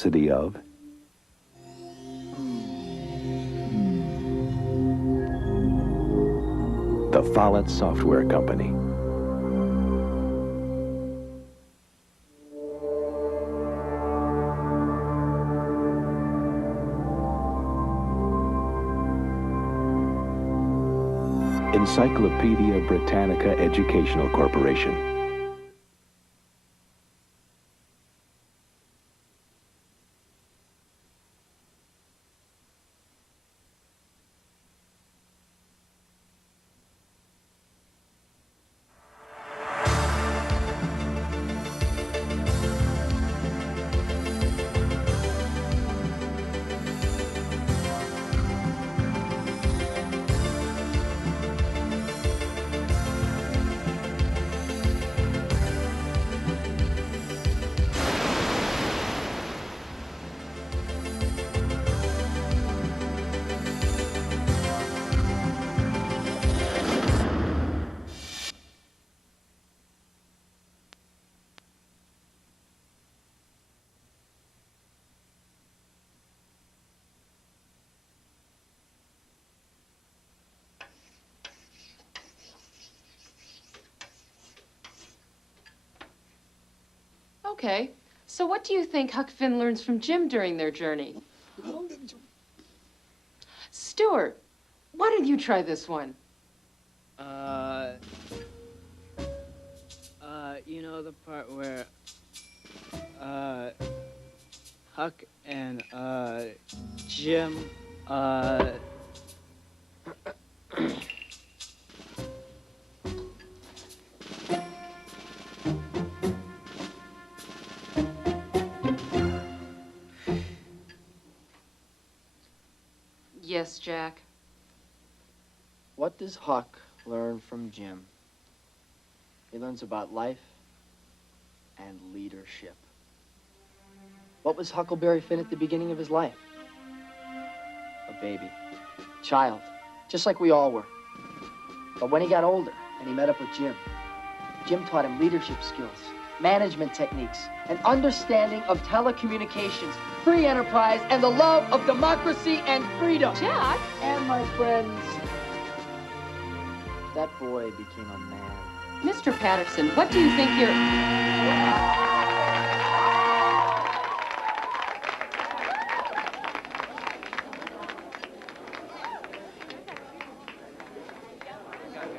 curiosity of the Follett Software Company. Encyclopedia Britannica Educational Corporation. Okay, so what do you think Huck Finn learns from Jim during their journey? Stuart, why don't you try this one? You know the part where, Huck and, Jim, Yes, Jack. What does Huck learn from Jim? He learns about life and leadership. What was Huckleberry Finn at the beginning of his life? A baby, child, just like we all were. But when he got older and he met up with Jim, Jim taught him leadership skills, management techniques, an understanding of telecommunications, free enterprise, and the love of democracy and freedom. Jack? And my friends, that boy became a man. Mr. Patterson, what do you think you're...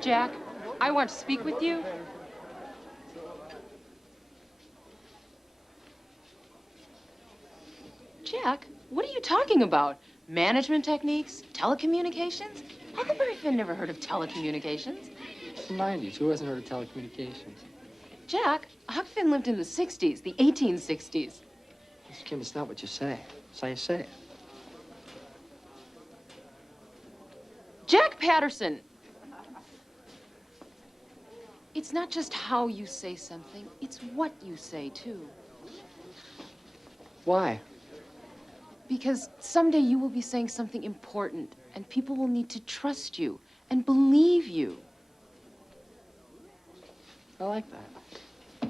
Jack, I want to speak with you. Jack, what are you talking about? Management techniques? Telecommunications? Huckleberry Finn never heard of telecommunications. It's the 90s. Who hasn't heard of telecommunications? Jack, Huck Finn lived in the 60s, the 1860s. Kim, it's not what you say. It's how you say it. Jack Patterson! It's not just how you say something, it's what you say, too. Why? Because someday you will be saying something important, and people will need to trust you and believe you. I like that.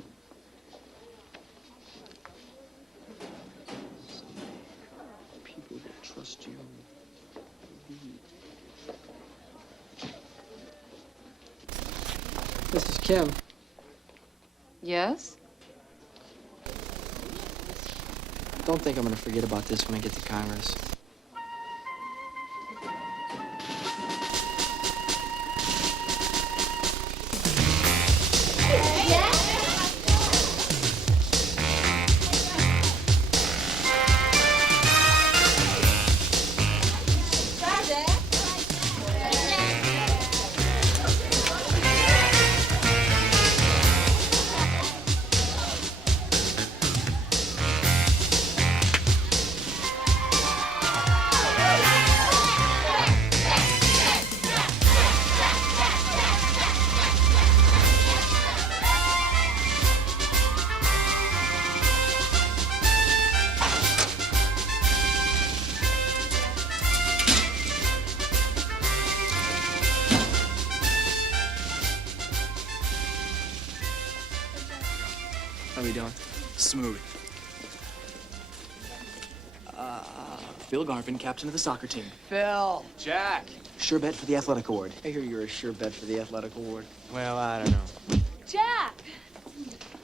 People will trust you. This is Kim. Yes? Don't think I'm gonna forget about this when I get to Congress. How we doing? Smooth. Phil Garvin, captain of the soccer team. Phil. Jack. Sure bet for the athletic award. I hear you're a sure bet for the athletic award. Well, I don't know. Jack!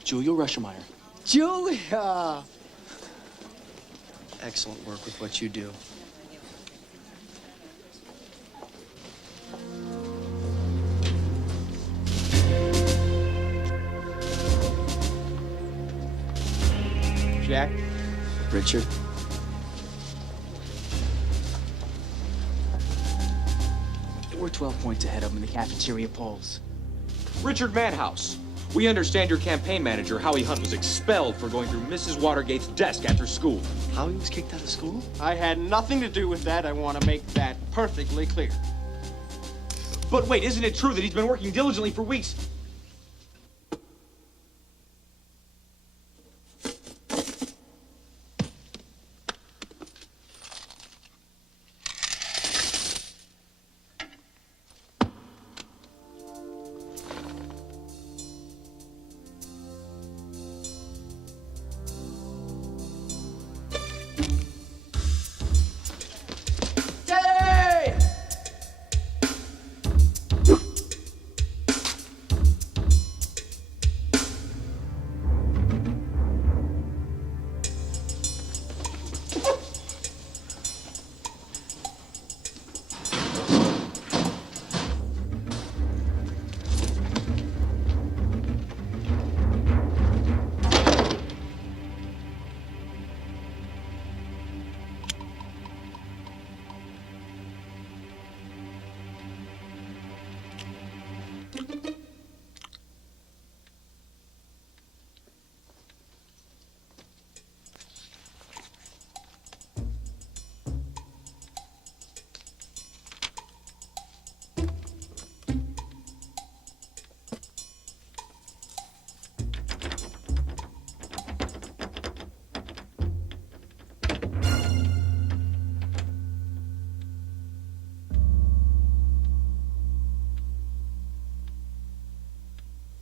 Julia Ruschemeyer. Julia! Excellent work with what you do. Jack? Richard. We're 12 points ahead of him in the cafeteria polls. Richard Manhouse. We understand your campaign manager, Howie Hunt, was expelled for going through Mrs. Watergate's desk after school. Howie was kicked out of school? I had nothing to do with that. I want to make that perfectly clear. But wait, isn't it true that he's been working diligently for weeks?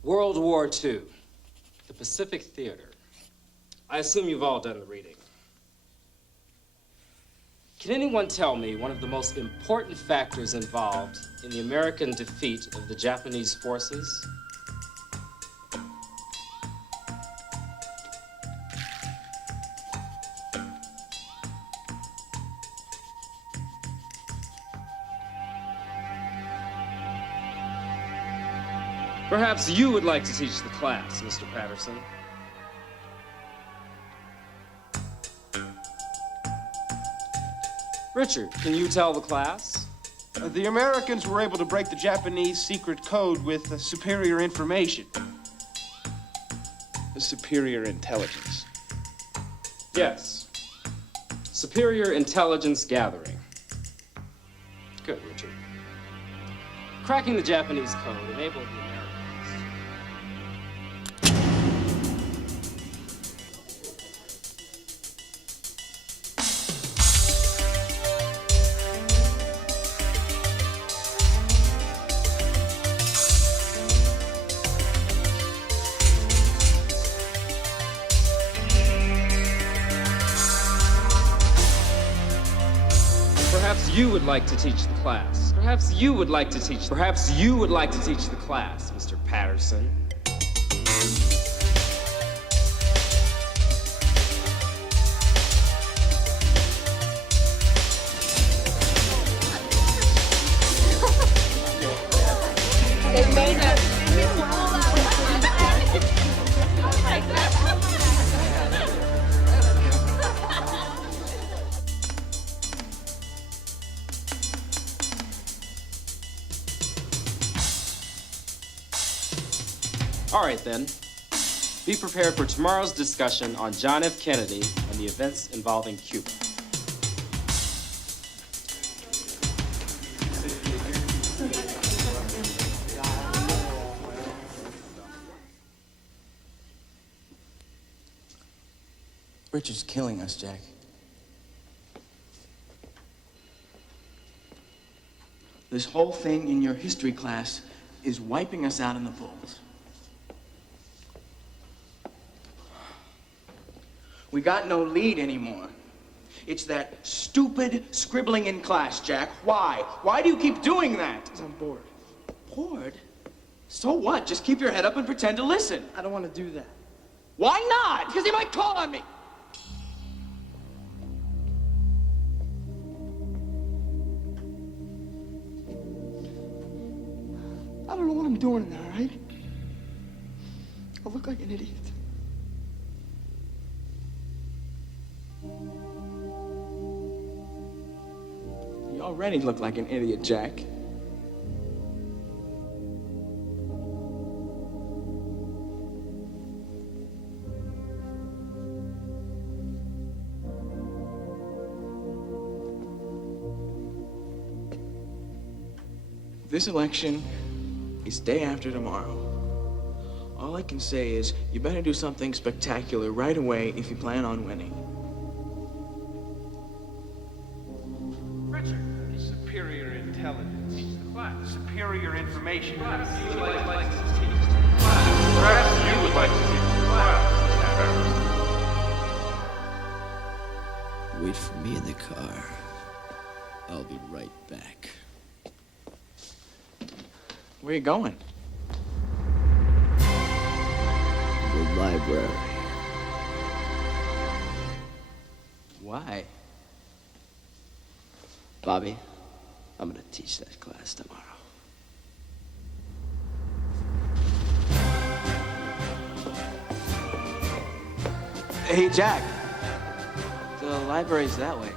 World War II, the Pacific Theater. I assume you've all done the reading. Can anyone tell me one of the most important factors involved in the American defeat of the Japanese forces? Perhaps you would like to teach the class, Mr. Patterson. Richard, can you tell the class? The Americans were able to break the Japanese secret code with superior information. Superior intelligence. Yes. Superior intelligence gathering. Good, Richard. Cracking the Japanese code enabled the Americans. Perhaps you would like to teach the class. Perhaps you would like to teach the class, Mr. Patterson. They made us. All right, then. Be prepared for tomorrow's discussion on John F. Kennedy and the events involving Cuba. Richard's killing us, Jack. This whole thing in your history class is wiping us out in the polls. We got no lead anymore. It's that stupid scribbling in class, Jack. Why? Why do you keep doing that? Because I'm bored. Bored? So what? Just keep your head up and pretend to listen. I don't want to do that. Why not? Because he might call on me. I don't know what I'm doing in there, all right? I look like an idiot. You already look like an idiot, Jack. This election is day after tomorrow. All I can say is you better do something spectacular right away if you plan on winning. Richard. Superior intelligence. Teach the class. Superior information. Perhaps you would like to teach the class. Perhaps you would like to teach the class. Wait for me in the car. I'll be right back. Where you going? The library. Why? Bobby, I'm gonna teach that class tomorrow. Hey, Jack. The library's that way.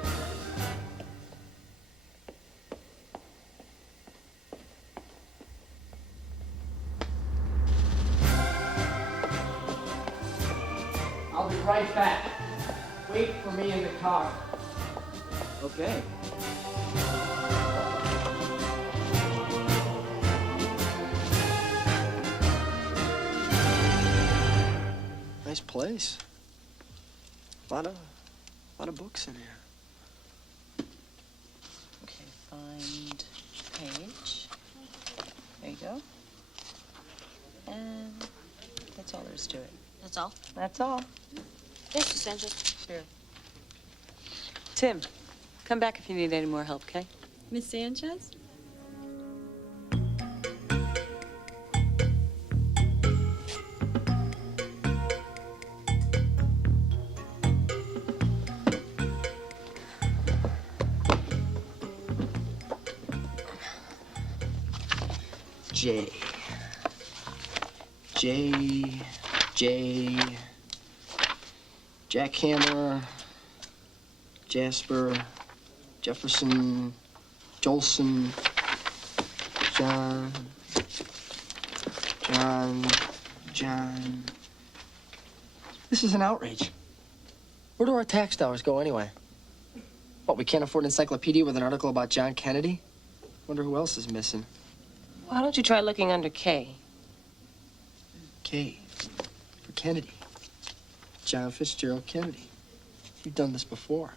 I'll be right back. Wait for me in the car. Okay. Nice place. A lot of books in here. Okay, find page. There you go. And that's all there is to it. That's all. That's all. Thanks, Sanchez. Sure. Tim, come back if you need any more help, okay? Miss Sanchez? Jackhammer, Jasper, Jefferson, Jolson, John. This is an outrage. Where do our tax dollars go anyway? What, we can't afford an encyclopedia with an article about John Kennedy? Wonder who else is missing. Why don't you try looking under K? K for Kennedy. John Fitzgerald Kennedy. You've done this before.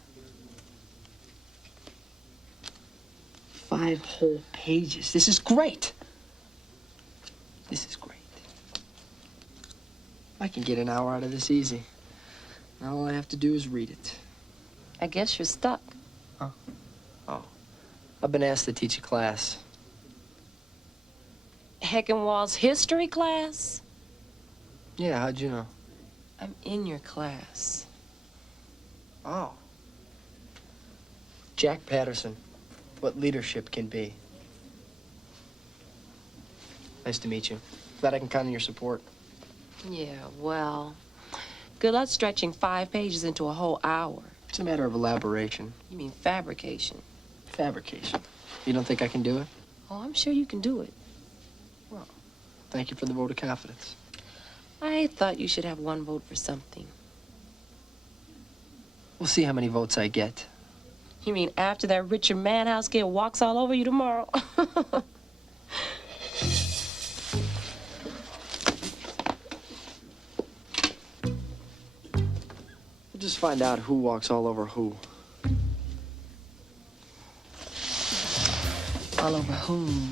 5 whole pages. This is great. This is great. I can get an hour out of this easy. Now all I have to do is read it. I guess you're stuck. Oh. I've been asked to teach a class. Heckenwall's history class? Yeah, how'd you know? I'm in your class. Oh. Jack Patterson. What leadership can be. Nice to meet you. Glad I can count on your support. Yeah, well, good luck stretching 5 pages into a whole hour. It's a matter of elaboration. You mean fabrication? Fabrication. You don't think I can do it? Oh, I'm sure you can do it. Well, thank you for the vote of confidence. I thought you should have 1 vote for something. We'll see how many votes I get. You mean after that Richard Manhouse kid walks all over you tomorrow? We'll just find out who walks all over who. All over whom?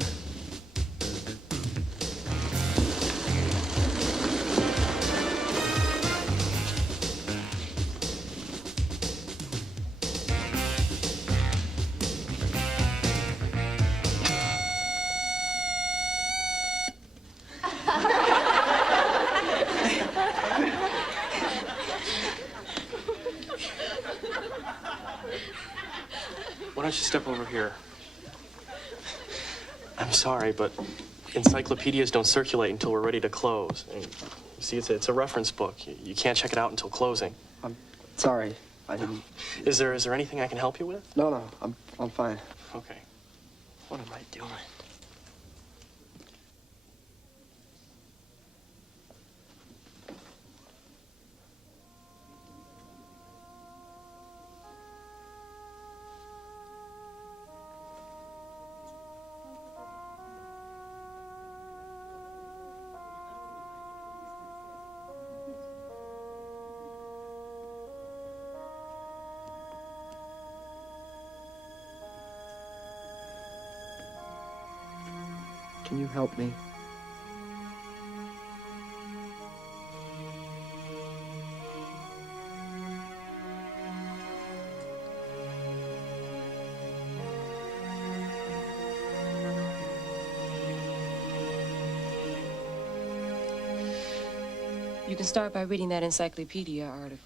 Why don't you step over here? I'm sorry, but encyclopedias don't circulate until we're ready to close. And, you see, it's a reference book. You can't check it out until closing. I'm sorry. I didn't... Is there anything I can help you with? No, I'm fine. Okay. What am I doing? Can you help me? You can start by reading that encyclopedia article.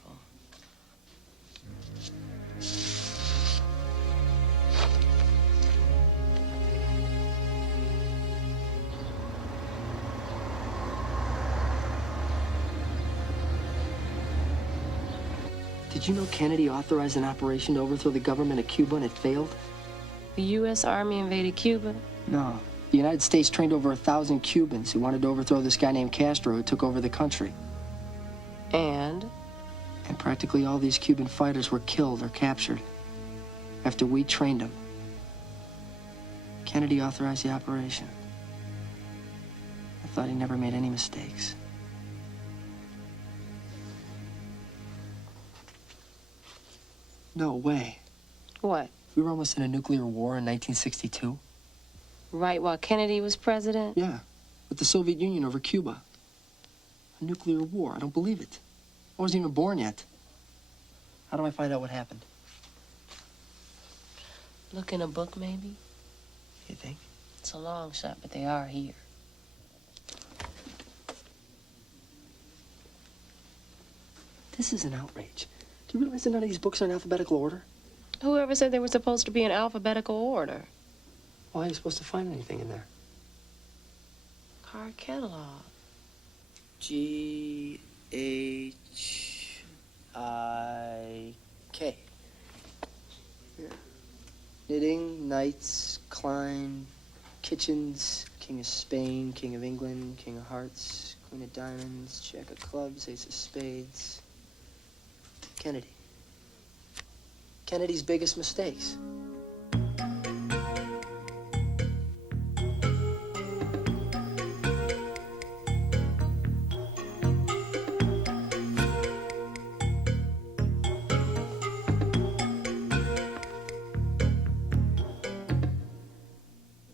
Did you know Kennedy authorized an operation to overthrow the government of Cuba and it failed? The U.S. Army invaded Cuba? No. The United States trained over 1,000 Cubans who wanted to overthrow this guy named Castro who took over the country. And? And practically all these Cuban fighters were killed or captured after we trained them. Kennedy authorized the operation. I thought he never made any mistakes. No way. What? We were almost in a nuclear war in 1962. Right while Kennedy was president? Yeah, with the Soviet Union over Cuba. A nuclear war. I don't believe it. I wasn't even born yet. How do I find out what happened? Look in a book, maybe? You think? It's a long shot, but they are here. This is an outrage. Do you realize that none of these books are in alphabetical order? Whoever said they were supposed to be in alphabetical order? Why are you supposed to find anything in there? Card catalog. G-H-I-K. Yeah. Knitting, Knights, Klein, Kitchens, King of Spain, King of England, King of Hearts, Queen of Diamonds, Jack of Clubs, Ace of Spades. Kennedy. Kennedy's biggest mistakes.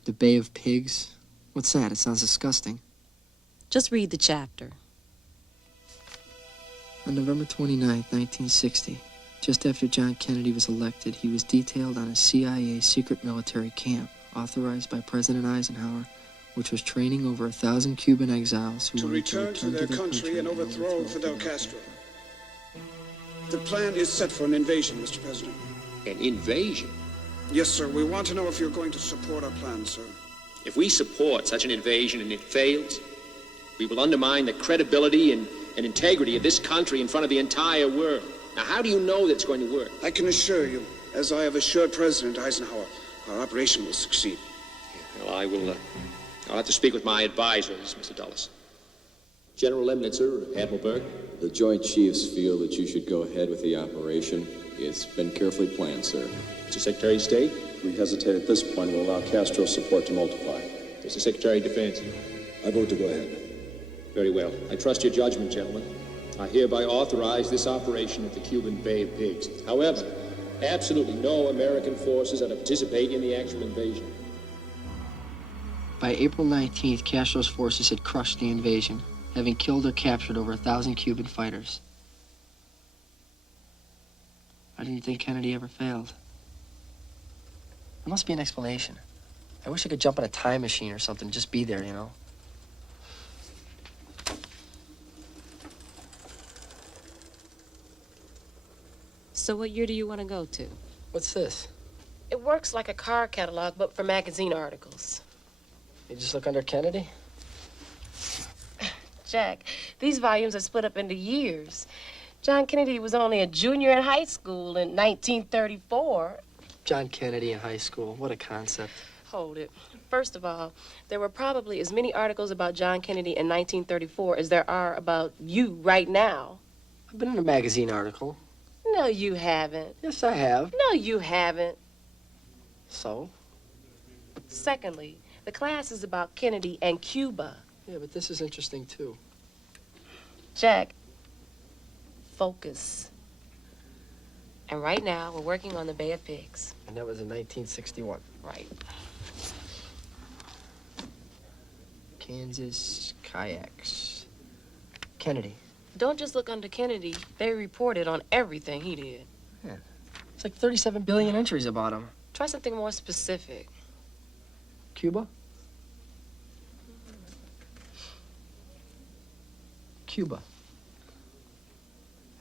The Bay of Pigs? What's that? It sounds disgusting. Just read the chapter. On November 29th, 1960, just after John Kennedy was elected, he was detailed on a CIA secret military camp authorized by President Eisenhower, which was training over 1,000 Cuban exiles who wanted to return to their country and overthrow Fidel Castro. The plan is set for an invasion, Mr. President. An invasion? Yes, sir. We want to know if you're going to support our plan, sir. If we support such an invasion and it fails, we will undermine the credibility and integrity of this country in front of the entire world. Now, how do you know that's going to work? I can assure you, as I have assured President Eisenhower, our operation will succeed. Well, I'll have to speak with my advisors, Mr. Dulles. General Lemnitzer, Admiral Berg. The Joint Chiefs feel that you should go ahead with the operation. It's been carefully planned, sir. Mr. Secretary of State? We hesitate at this point. We'll allow Castro's support to multiply. Mr. Secretary of Defense? I vote to go ahead. Very well. I trust your judgment, gentlemen. I hereby authorize this operation at the Cuban Bay of Pigs. However, absolutely no American forces are to participate in the actual invasion. By April 19th, Castro's forces had crushed the invasion, having killed or captured over 1,000 Cuban fighters. Why do you think Kennedy ever failed? There must be an explanation. I wish I could jump in a time machine or something and just be there, you know? So what year do you want to go to? What's this? It works like a car catalog, but for magazine articles. You just look under Kennedy? Jack, these volumes are split up into years. John Kennedy was only a junior in high school in 1934. John Kennedy in high school. What a concept. Hold it. First of all, there were probably as many articles about John Kennedy in 1934 as there are about you right now. I've been in a magazine article. No, you haven't. Yes, I have. No, you haven't. So? Secondly, the class is about Kennedy and Cuba. Yeah, but this is interesting, too. Jack, focus. And right now, we're working on the Bay of Pigs. And that was in 1961. Right. Kansas kayaks. Kennedy. Don't just look under Kennedy. They reported on everything he did. Yeah. It's like 37 billion entries about him. Try something more specific. Cuba? Cuba.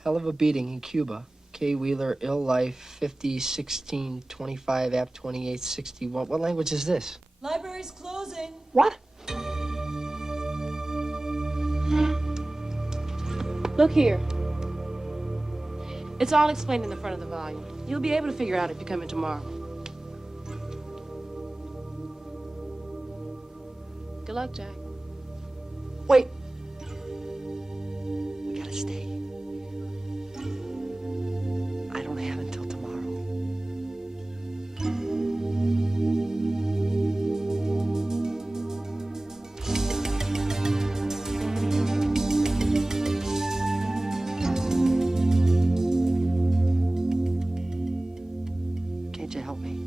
Hell of a beating in Cuba. K. Wheeler, ill life, 50, 16, 25, app 28, 61. What language is this? Library's closing. What? Look here. It's all explained in the front of the volume. You'll be able to figure out if you come in tomorrow. Good luck, Jack. Wait. We gotta stay. I don't have until tomorrow. Can't you help me?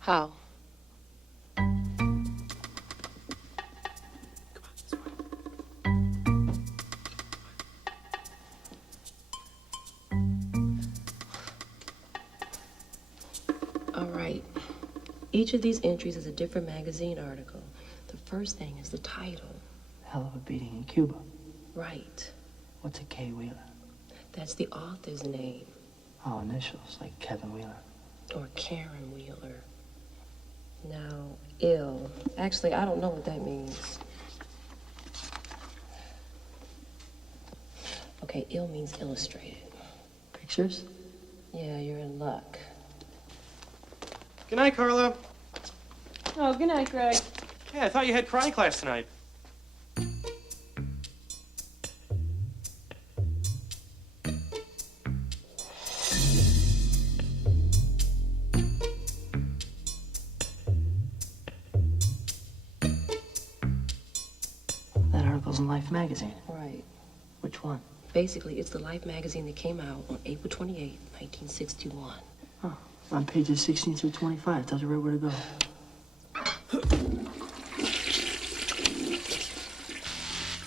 How? All right. Each of these entries is a different magazine article. The first thing is the title. Hell of a beating in Cuba. Right. What's a K. Wheeler? That's the author's name. Oh, initials, like Kevin Wheeler. Or Karen Wheeler. Now, ill. Actually, I don't know what that means. Okay, ill means illustrated. Pictures? Yeah, you're in luck. Good night, Carla. Oh, good night, Greg. Yeah, I thought you had karate class tonight. That article's in Life magazine. Right. Which one? Basically, it's the Life magazine that came out on April 28, 1961. Oh, on pages 16 through 25. Tells you right where to go.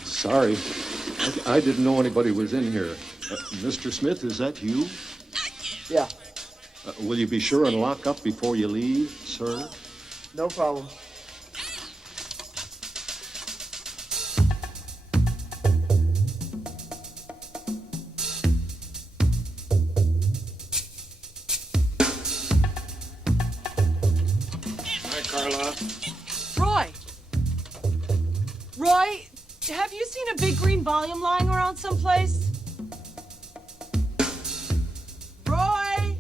Sorry. I didn't know anybody was in here. Mr. Smith, is that you? Yeah. Will you be sure and lock up before you leave, sir? No problem. Roy, have you seen a big green volume lying around someplace? Roy!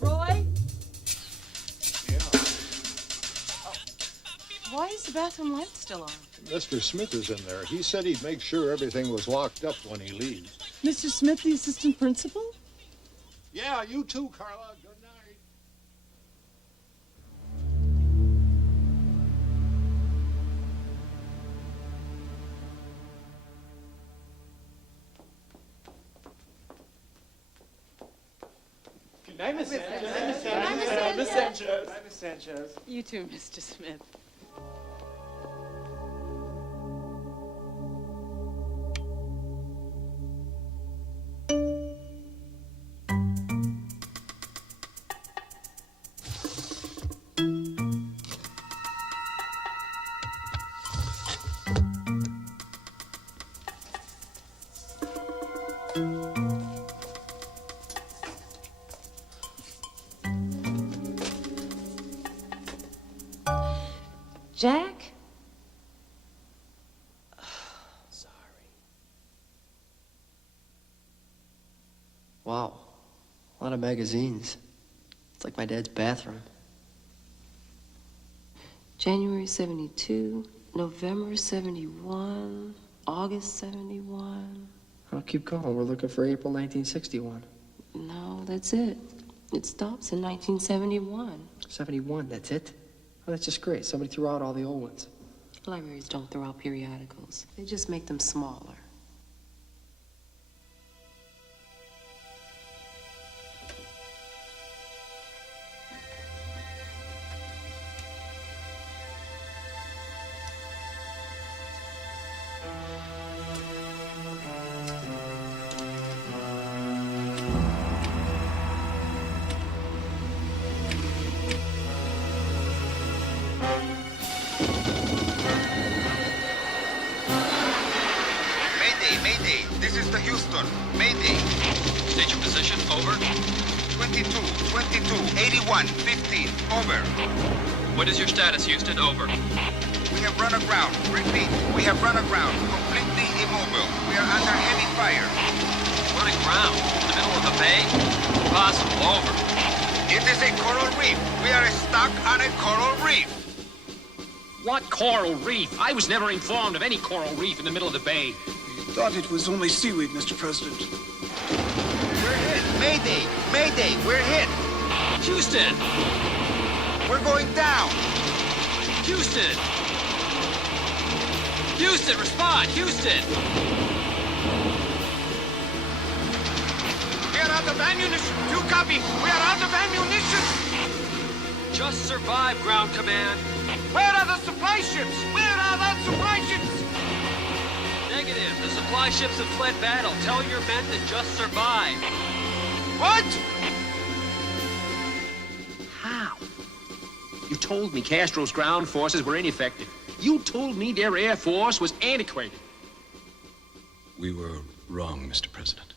Roy? Yeah. Why is the bathroom light still on? Mr. Smith is in there. He said he'd make sure everything was locked up when he leaves. Mr. Smith, the assistant principal? Yeah, you too, Carla. Good night. Good night, Miss Sanchez. Miss Sanchez. Hi, Miss Sanchez. You too, Mr. Smith. Jack? Sorry. Wow. A lot of magazines. It's like my dad's bathroom. January 72, November 71, August 71. I'll keep going. We're looking for April 1961. No, that's it. It stops in 1971. 71, that's it? Oh, that's just great. Somebody threw out all the old ones. Libraries don't throw out periodicals. They just make them smaller. Mayday, this is the Houston. Mayday. State your position, over. 22, 81, 15, over. What is your status, Houston, over? We have run aground. Repeat, we have run aground. Completely immobile. We are under heavy fire. Running aground? In the middle of the bay? Impossible, over. It is a coral reef. We are stuck on a coral reef. What coral reef? I was never informed of any coral reef in the middle of the bay. Thought it was only seaweed, Mr. President. We're hit. Mayday, Mayday, we're hit. Houston! We're going down. Houston! Houston, respond! Houston! We are out of ammunition. You copy. We are out of ammunition. Just survive, ground command. Where are the supply ships? Where are the supply ships? Negative. The supply ships have fled battle. Tell your men to just survive. What? How? You told me Castro's ground forces were ineffective. You told me their air force was antiquated. We were wrong, Mr. President.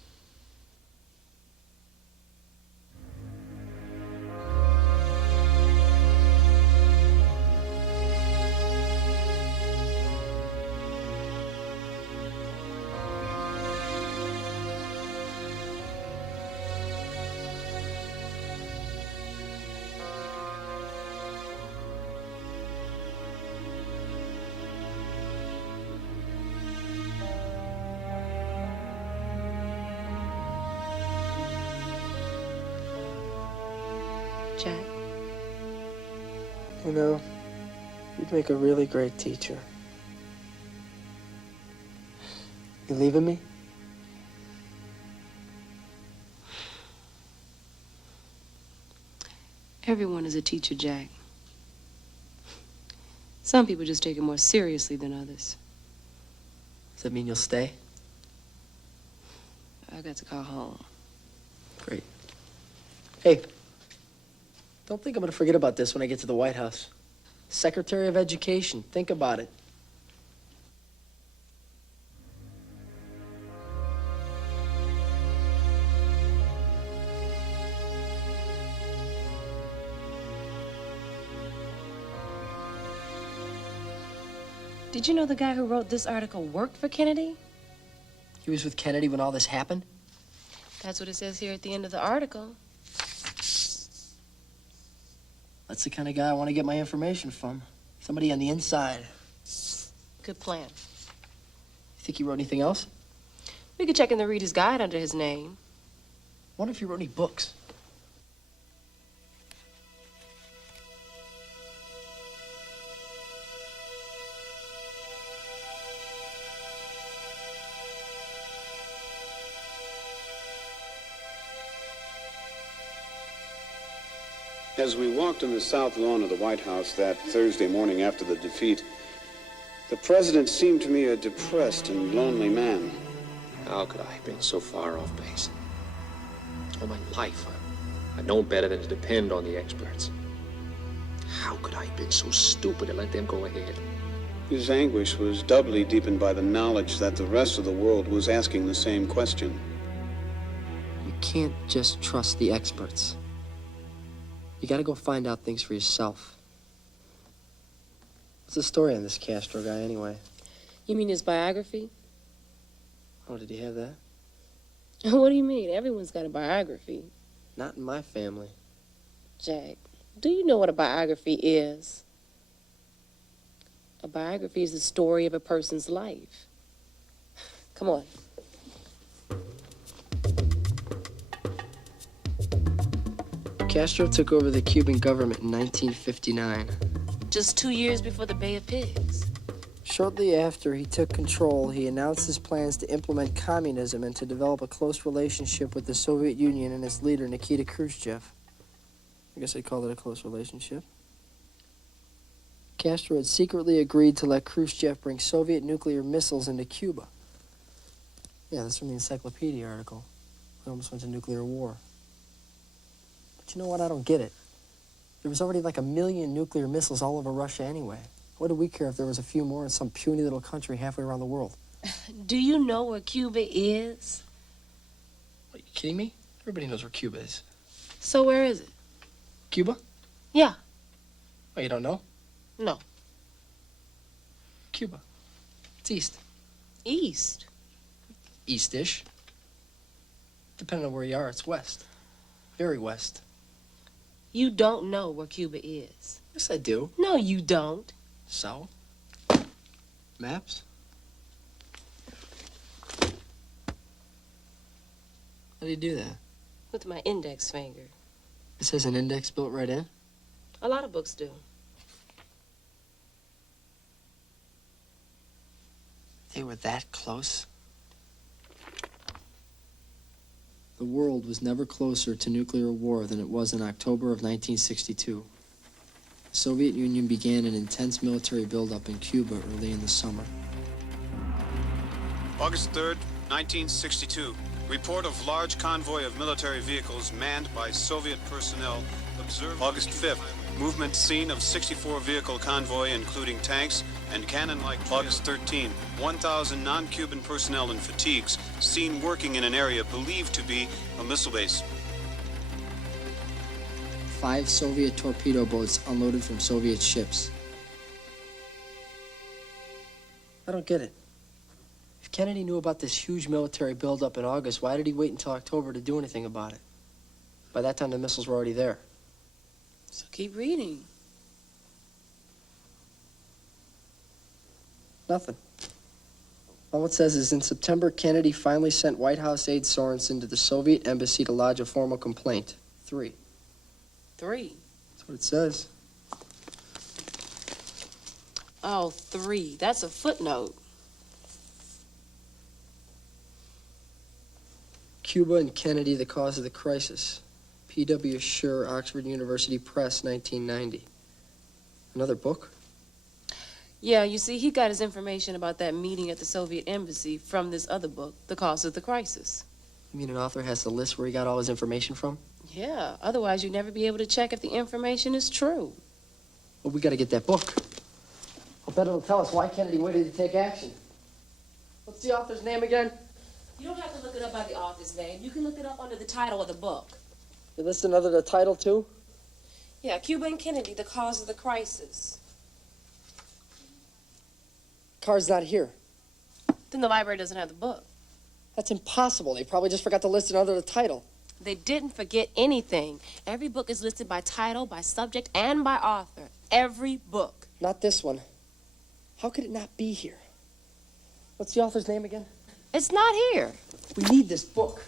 Jack? You know, you'd make a really great teacher. You leaving me? Everyone is a teacher, Jack. Some people just take it more seriously than others. Does that mean you'll stay? I got to call home. Great. Hey, don't think I'm gonna forget about this when I get to the White House. Secretary of Education, think about it. Did you know the guy who wrote this article worked for Kennedy? He was with Kennedy when all this happened? That's what it says here at the end of the article. That's the kind of guy I want to get my information from. Somebody on the inside. Good plan. You think he wrote anything else? We could check in the Reader's Guide under his name. Wonder if he wrote any books. As we walked on the south lawn of the White House that Thursday morning after the defeat, the president seemed to me a depressed and lonely man. How could I have been so far off base? All my life, I've known better than to depend on the experts. How could I have been so stupid to let them go ahead? His anguish was doubly deepened by the knowledge that the rest of the world was asking the same question. You can't just trust the experts. You gotta go find out things for yourself. What's the story on this Castro guy, anyway? You mean his biography? Oh, did he have that? What do you mean? Everyone's got a biography. Not in my family. Jack, do you know what a biography is? A biography is the story of a person's life. Come on. Castro took over the Cuban government in 1959. Just 2 years before the Bay of Pigs. Shortly after he took control, he announced his plans to implement communism and to develop a close relationship with the Soviet Union and its leader, Nikita Khrushchev. I guess I'd call it a close relationship. Castro had secretly agreed to let Khrushchev bring Soviet nuclear missiles into Cuba. Yeah, that's from the encyclopedia article. We almost went to nuclear war. But you know what? I don't get it. There was already like 1 million nuclear missiles all over Russia anyway. What do we care if there was a few more in some puny little country halfway around the world? Do you know where Cuba is? Are you kidding me? Everybody knows where Cuba is. So where is it? Cuba? Yeah. Oh, you don't know? No. Cuba. It's east. East? East-ish. Depending on where you are, it's west. Very west. You don't know where Cuba is. Yes, I do. No, you don't. So? Maps? How do you do that? With my index finger. This has an index built right in? A lot of books do. They were that close? The world was never closer to nuclear war than it was in October of 1962. The Soviet Union began an intense military buildup in Cuba early in the summer. August 3rd, 1962. Report of large convoy of military vehicles manned by Soviet personnel observed. August 5th. Movement scene of 64 vehicle convoy including tanks and cannon-like. August 13. 1,000 non-Cuban personnel in fatigues seen working in an area believed to be a missile base. 5 Soviet torpedo boats unloaded from Soviet ships. I don't get it. If Kennedy knew about this huge military buildup in August, why did he wait until October to do anything about it? By that time, the missiles were already there. So keep reading. Nothing. All it says is in September, Kennedy finally sent White House aide Sorensen to the Soviet embassy to lodge a formal complaint. 3. 3? That's what it says. Oh, 3. That's a footnote. Cuba and Kennedy, the cause of the crisis. P.W. Schur, Oxford University Press, 1990. Another book? Yeah, you see, he got his information about that meeting at the Soviet embassy from this other book, The Cause of the Crisis. You mean an author has the list where he got all his information from? Yeah, otherwise you'd never be able to check if the information is true. Well, we gotta get that book. I'll bet it'll tell us why Kennedy waited to take action. What's the author's name again? You don't have to look it up by the author's name. You can look it up under the title of the book. You listed under the title, too? Yeah, Cuba and Kennedy, The Cause of the Crisis. Card's not here. Then the library doesn't have the book. That's impossible. They probably just forgot to list it under the title. They didn't forget anything. Every book is listed by title, by subject, and by author. Every book. Not this one. How could it not be here? What's the author's name again? It's not here. We need this book.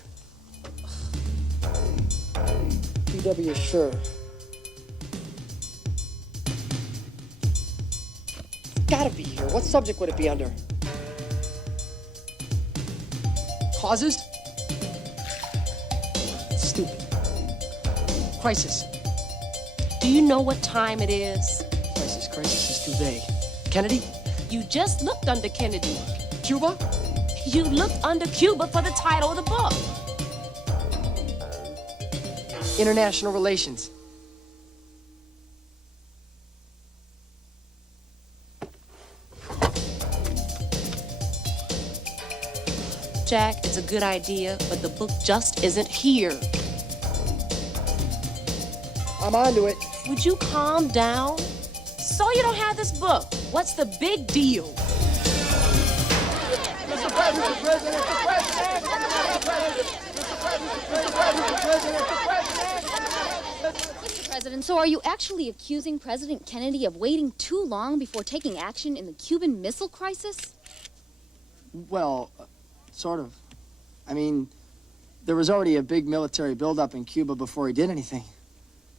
P.W. Schur. Gotta be here. What subject would it be under? Causes? Stupid. Crisis. Do you know what time it is? Crisis is too vague. Kennedy? You just looked under Kennedy. Cuba? You looked under Cuba for the title of the book. International relations. Jack, it's a good idea, but the book just isn't here. I'm onto it. Would you calm down? So you don't have this book. What's the big deal? Mr. President, Mr. President, Mr. President, Mr. President, so are you actually accusing President Kennedy of waiting too long before taking action in the Cuban Missile Crisis? Well, sort of. I mean, there was already a big military buildup in Cuba before he did anything.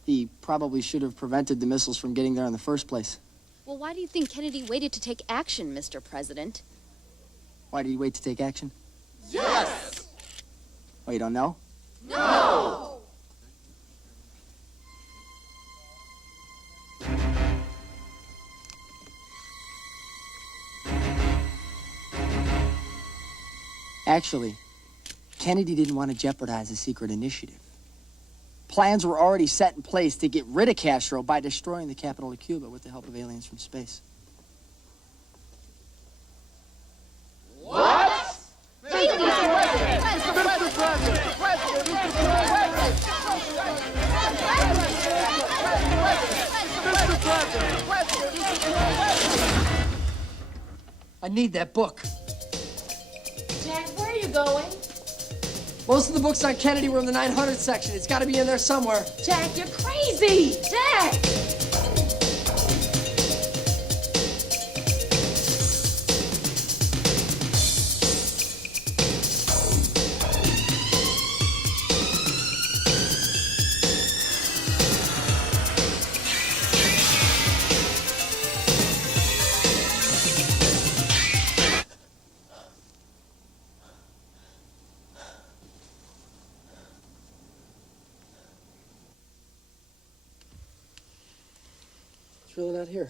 He probably should have prevented the missiles from getting there in the first place. Well, why do you think Kennedy waited to take action, Mr. President? Why did he wait to take action? Yes! Oh, you don't know? No! Actually, Kennedy didn't want to jeopardize a secret initiative. Plans were already set in place to get rid of Castro by destroying the capital of Cuba with the help of aliens from space. What? I need that book. Jack, where are you going? Most of the books on Kennedy were in the 900 section. It's got to be in there somewhere. Jack, you're crazy! Jack! It's really not here.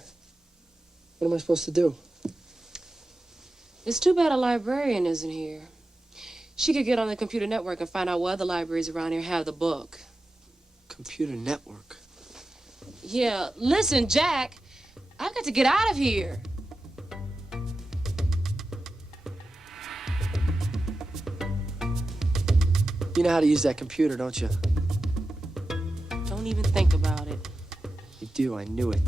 What am I supposed to do? It's too bad a librarian isn't here. She could get on the computer network and find out what other libraries around here have the book. Computer network? Yeah, listen, Jack, I've got to get out of here. You know how to use that computer, don't you? Don't even think about it. You do, I knew it.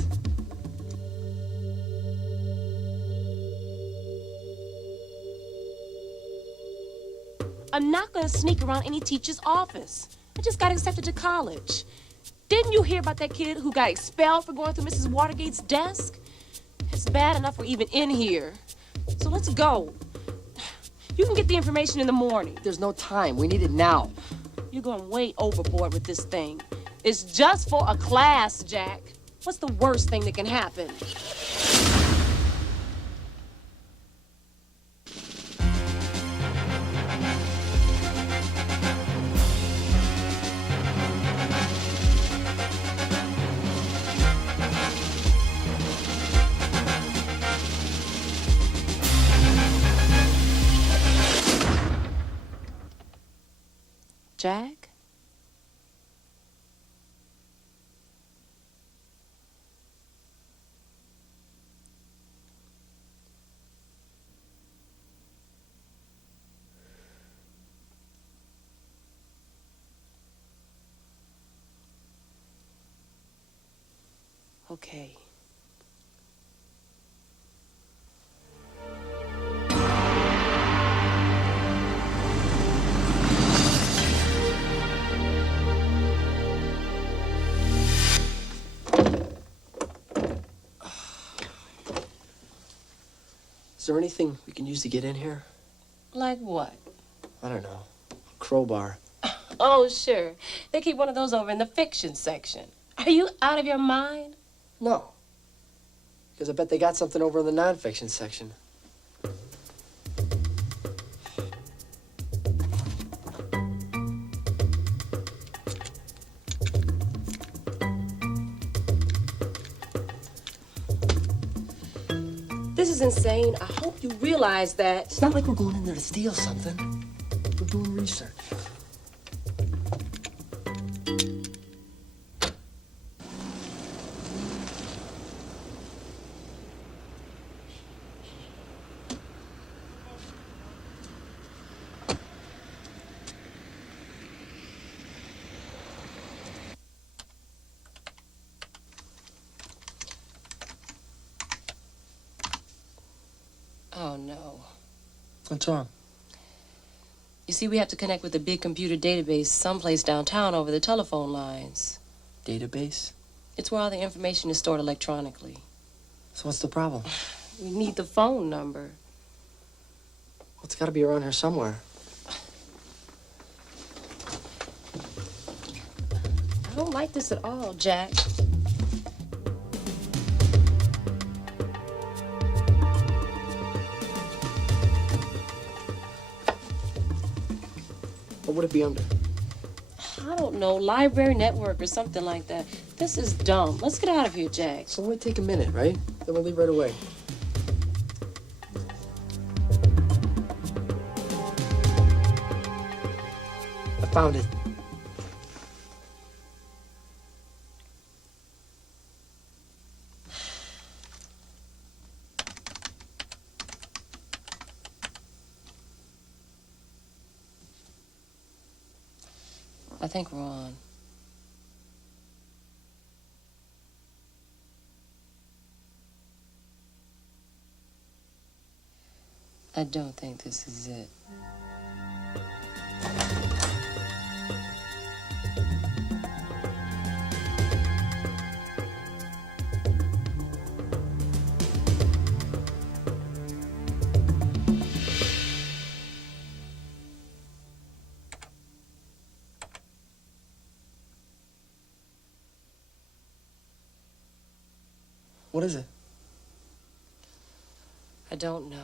I'm not going to sneak around any teacher's office. I just got accepted to college. Didn't you hear about that kid who got expelled for going through Mrs. Watergate's desk? It's bad enough we're even in here. So let's go. You can get the information in the morning. There's no time. We need it now. You're going way overboard with this thing. It's just for a class, Jack. What's the worst thing that can happen? Jack? Okay. Is there anything we can use to get in here? Like what? I don't know. A crowbar. Oh, sure. They keep one of those over in the fiction section. Are you out of your mind? No. Because I bet they got something over in the nonfiction section. This is insane. I hope you realize that. It's not like we're going in there to steal something. We're doing research. What's wrong? You see, we have to connect with a big computer database someplace downtown over the telephone lines. Database? It's where all the information is stored electronically. So what's the problem? We need the phone number. Well, it's got to be around here somewhere. I don't like this at all, Jack. What would it be under? I don't know, library network or something like that. This is dumb. Let's get out of here, Jack. So we'll take a minute, right? Then we'll leave right away. I found it. I think we're on. I don't think this is it. What is it? I don't know.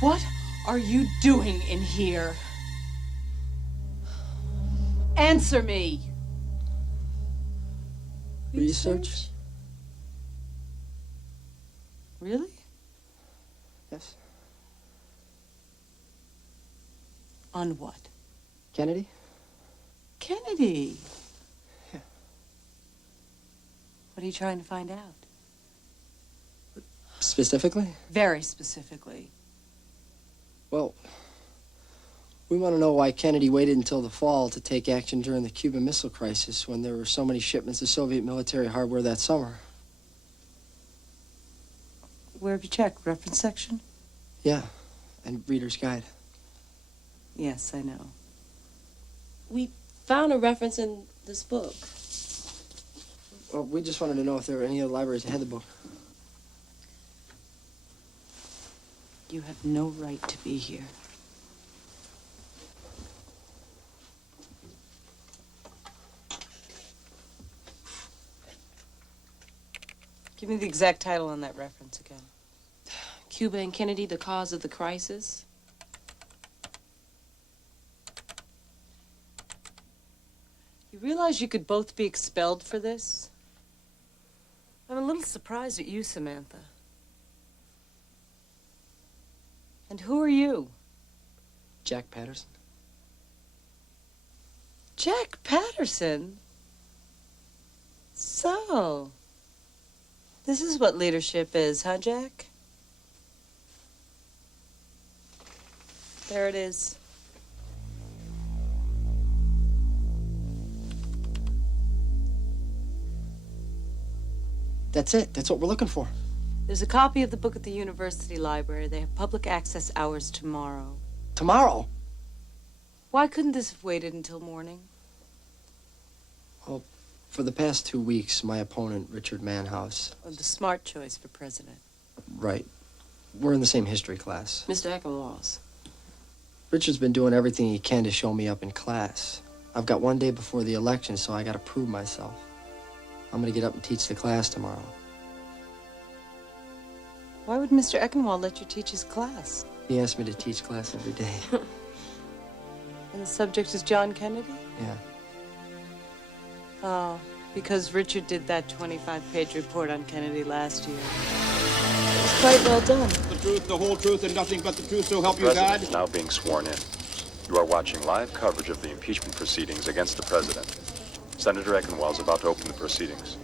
What are you doing in here? Answer me. Research? Really? Yes. On what? Kennedy? Kennedy. Yeah. What are you trying to find out? Specifically? Very specifically. Well, we want to know why Kennedy waited until the fall to take action during the Cuban Missile Crisis when there were so many shipments of Soviet military hardware that summer. Where have you checked? Reference section? Yeah, and Reader's Guide. Yes, I know. We found a reference in this book. Well, we just wanted to know if there were any other libraries that had the book. You have no right to be here. Give me the exact title on that reference again. Cuba and Kennedy, the cause of the crisis. You realize you could both be expelled for this? I'm a little surprised at you, Samantha. And who are you? Jack Patterson. Jack Patterson? So, this is what leadership is, huh, Jack? There it is. That's it. That's what we're looking for. There's a copy of the book at the university library. They have public access hours tomorrow. Tomorrow? Why couldn't this have waited until morning? Well, for the past 2 weeks, my opponent, Richard Manhouse... Oh, the smart choice for president. Right. We're in the same history class. Mr. Eckenwalls. Richard's been doing everything he can to show me up in class. I've got 1 day before the election, so I gotta prove myself. I'm gonna get up and teach the class tomorrow. Why would Mr. Eckenwald let you teach his class? He asked me to teach class every day. And the subject is John Kennedy? Yeah. Oh, because Richard did that 25-page report on Kennedy last year. It was quite well done. The truth, the whole truth, and nothing but the truth, so help The you God? president is now being sworn in. You are watching live coverage of the impeachment proceedings against the president. Senator Eckenwald is about to open the proceedings.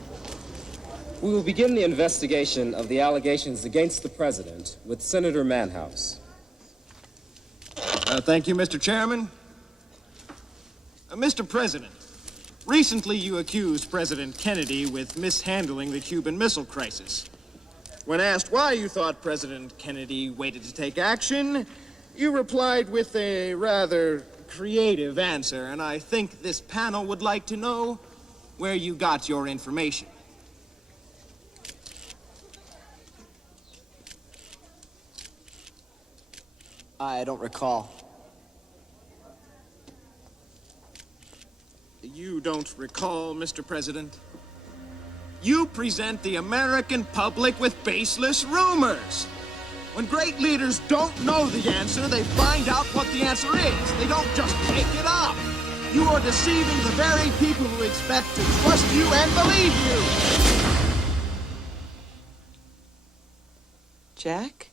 We will begin the investigation of the allegations against the president with Senator Manhouse. Thank you, Mr. Chairman. Mr. President, recently you accused President Kennedy with mishandling the Cuban Missile Crisis. When asked why you thought President Kennedy waited to take action, you replied with a rather creative answer, and I think this panel would like to know where you got your information. I don't recall. You don't recall, Mr. President? You present the American public with baseless rumors. When great leaders don't know the answer, they find out what the answer is. They don't just make it up. You are deceiving the very people who expect to trust you and believe you. Jack?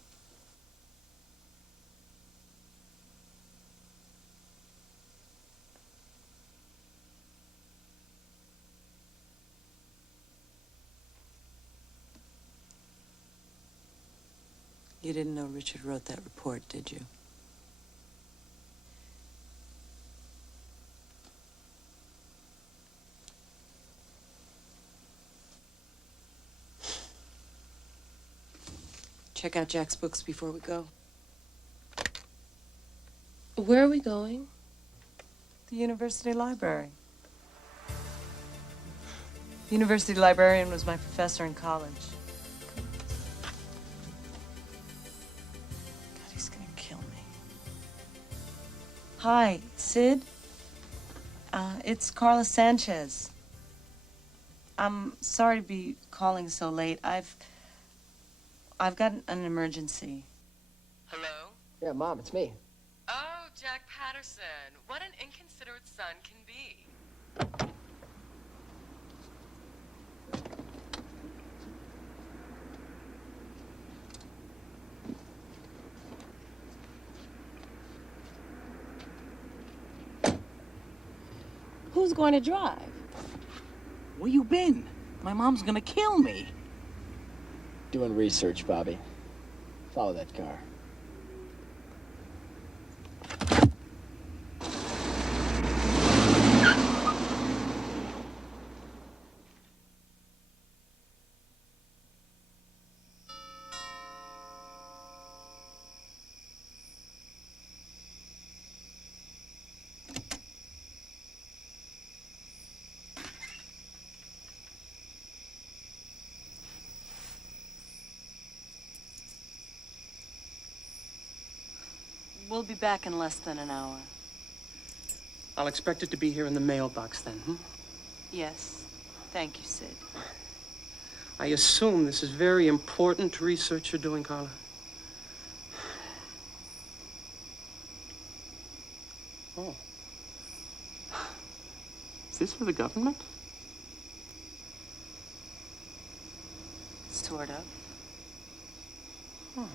You didn't know Richard wrote that report, did you? Check out Jack's books before we go. Where are we going? The university library. The university librarian was my professor in college. God, he's gonna kill me. Hi, Sid. It's Carla Sanchez. I'm sorry to be calling so late. I've got an emergency. Hello? Yeah, Mom, it's me. Oh, Jack Patterson. What an inconsiderate son can be. Who's going to drive? Where you been? My mom's gonna kill me. Doing research, Bobby. Follow that car. We'll be back in less than an hour. I'll expect it to be here in the mailbox then, Yes. Thank you, Sid. I assume this is very important research you're doing, Carla. Oh. Is this for the government? Sort of. Oh.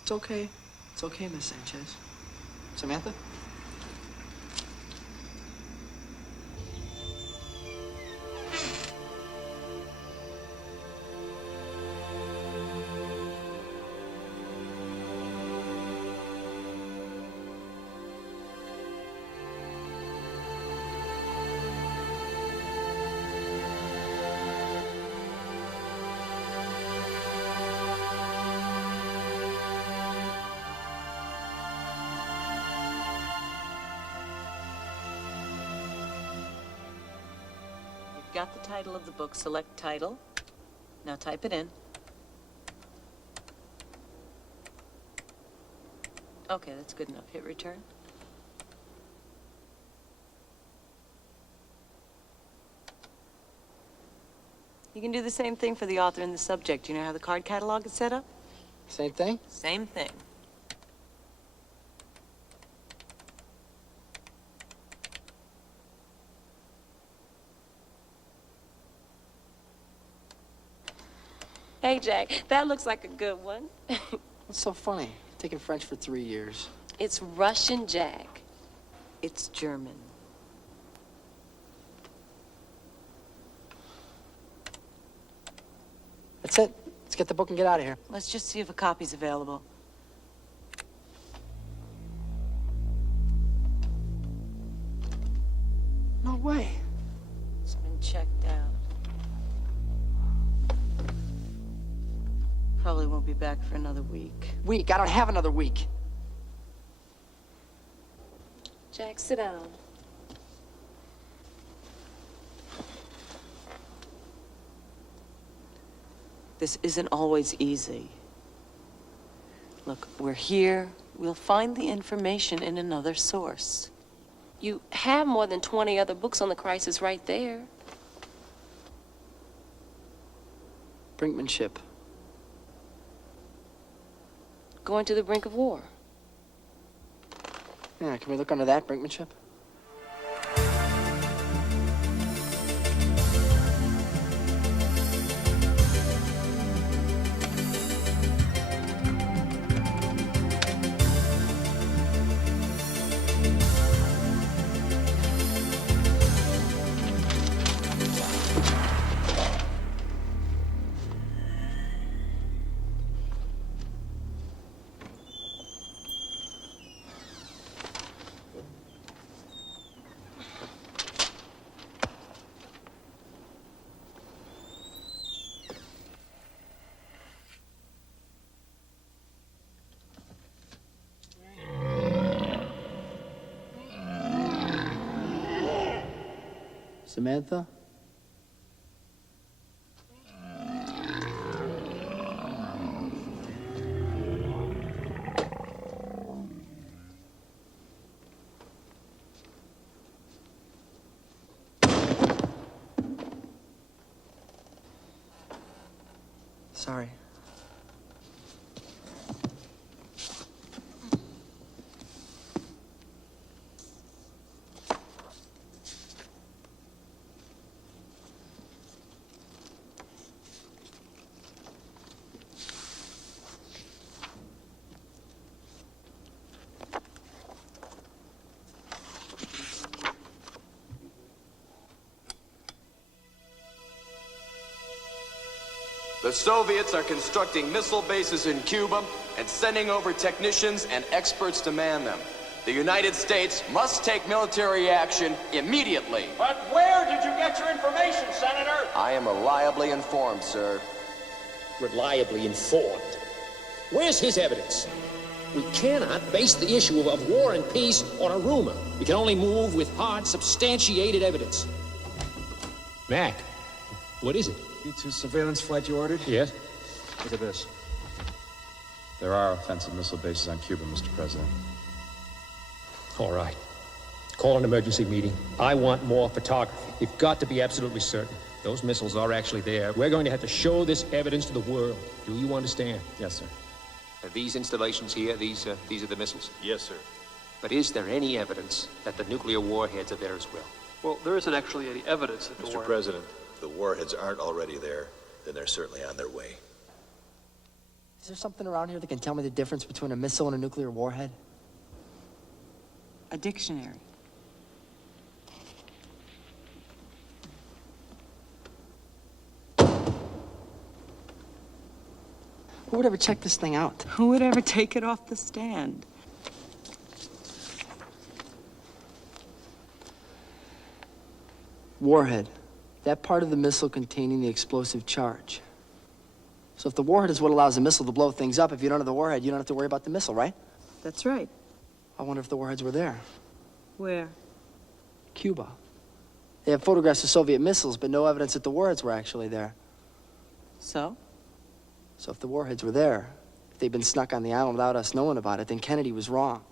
It's okay. It's okay, Miss Sanchez. Samantha? Got the title of the book. Select title. Now type it in. Okay, that's good enough. Hit return. You can do the same thing for the author and the subject. You know how the card catalog is set up? Same thing? Same thing. Hey, Jack, that looks like a good one. What's so funny? Taking French for 3 years. It's Russian, Jack. It's German. That's it. Let's get the book and get out of here. Let's just see if a copy's available. No way. It's been checked out. Probably won't be back for another week. Week? I don't have another week. Jack, sit down. This isn't always easy. Look, we're here. We'll find the information in another source. You have more than 20 other books on the crisis right there. Brinkmanship. Going to the brink of war. Yeah, can we look under that, brinkmanship? Samantha? Sorry. The Soviets are constructing missile bases in Cuba and sending over technicians and experts to man them. The United States must take military action immediately. But where did you get your information, Senator? I am reliably informed, sir. Reliably informed? Where's his evidence? We cannot base the issue of war and peace on a rumor. We can only move with hard, substantiated evidence. Mac, what is it? U-2 surveillance flight you ordered? Yes. Look at this. There are offensive missile bases on Cuba, Mr. President. All right. Call an emergency meeting. I want more photography. You've got to be absolutely certain. Those missiles are actually there. We're going to have to show this evidence to the world. Do you understand? Yes, sir. Are these installations here, these are the missiles? Yes, sir. But is there any evidence that the nuclear warheads are there as well? Well, there isn't actually any evidence that the Mr. President, if the warheads aren't already there, then they're certainly on their way. Is there something around here that can tell me the difference between a missile and a nuclear warhead? A dictionary. Who would ever check this thing out? Who would ever take it off the stand? Warhead. That part of the missile containing the explosive charge. So if the warhead is what allows the missile to blow things up, if you don't have the warhead, you don't have to worry about the missile, right? That's right. I wonder if the warheads were there. Where? Cuba. They have photographs of Soviet missiles, but no evidence that the warheads were actually there. So? So if the warheads were there, If they'd been snuck on the island without us knowing about it, then Kennedy was wrong.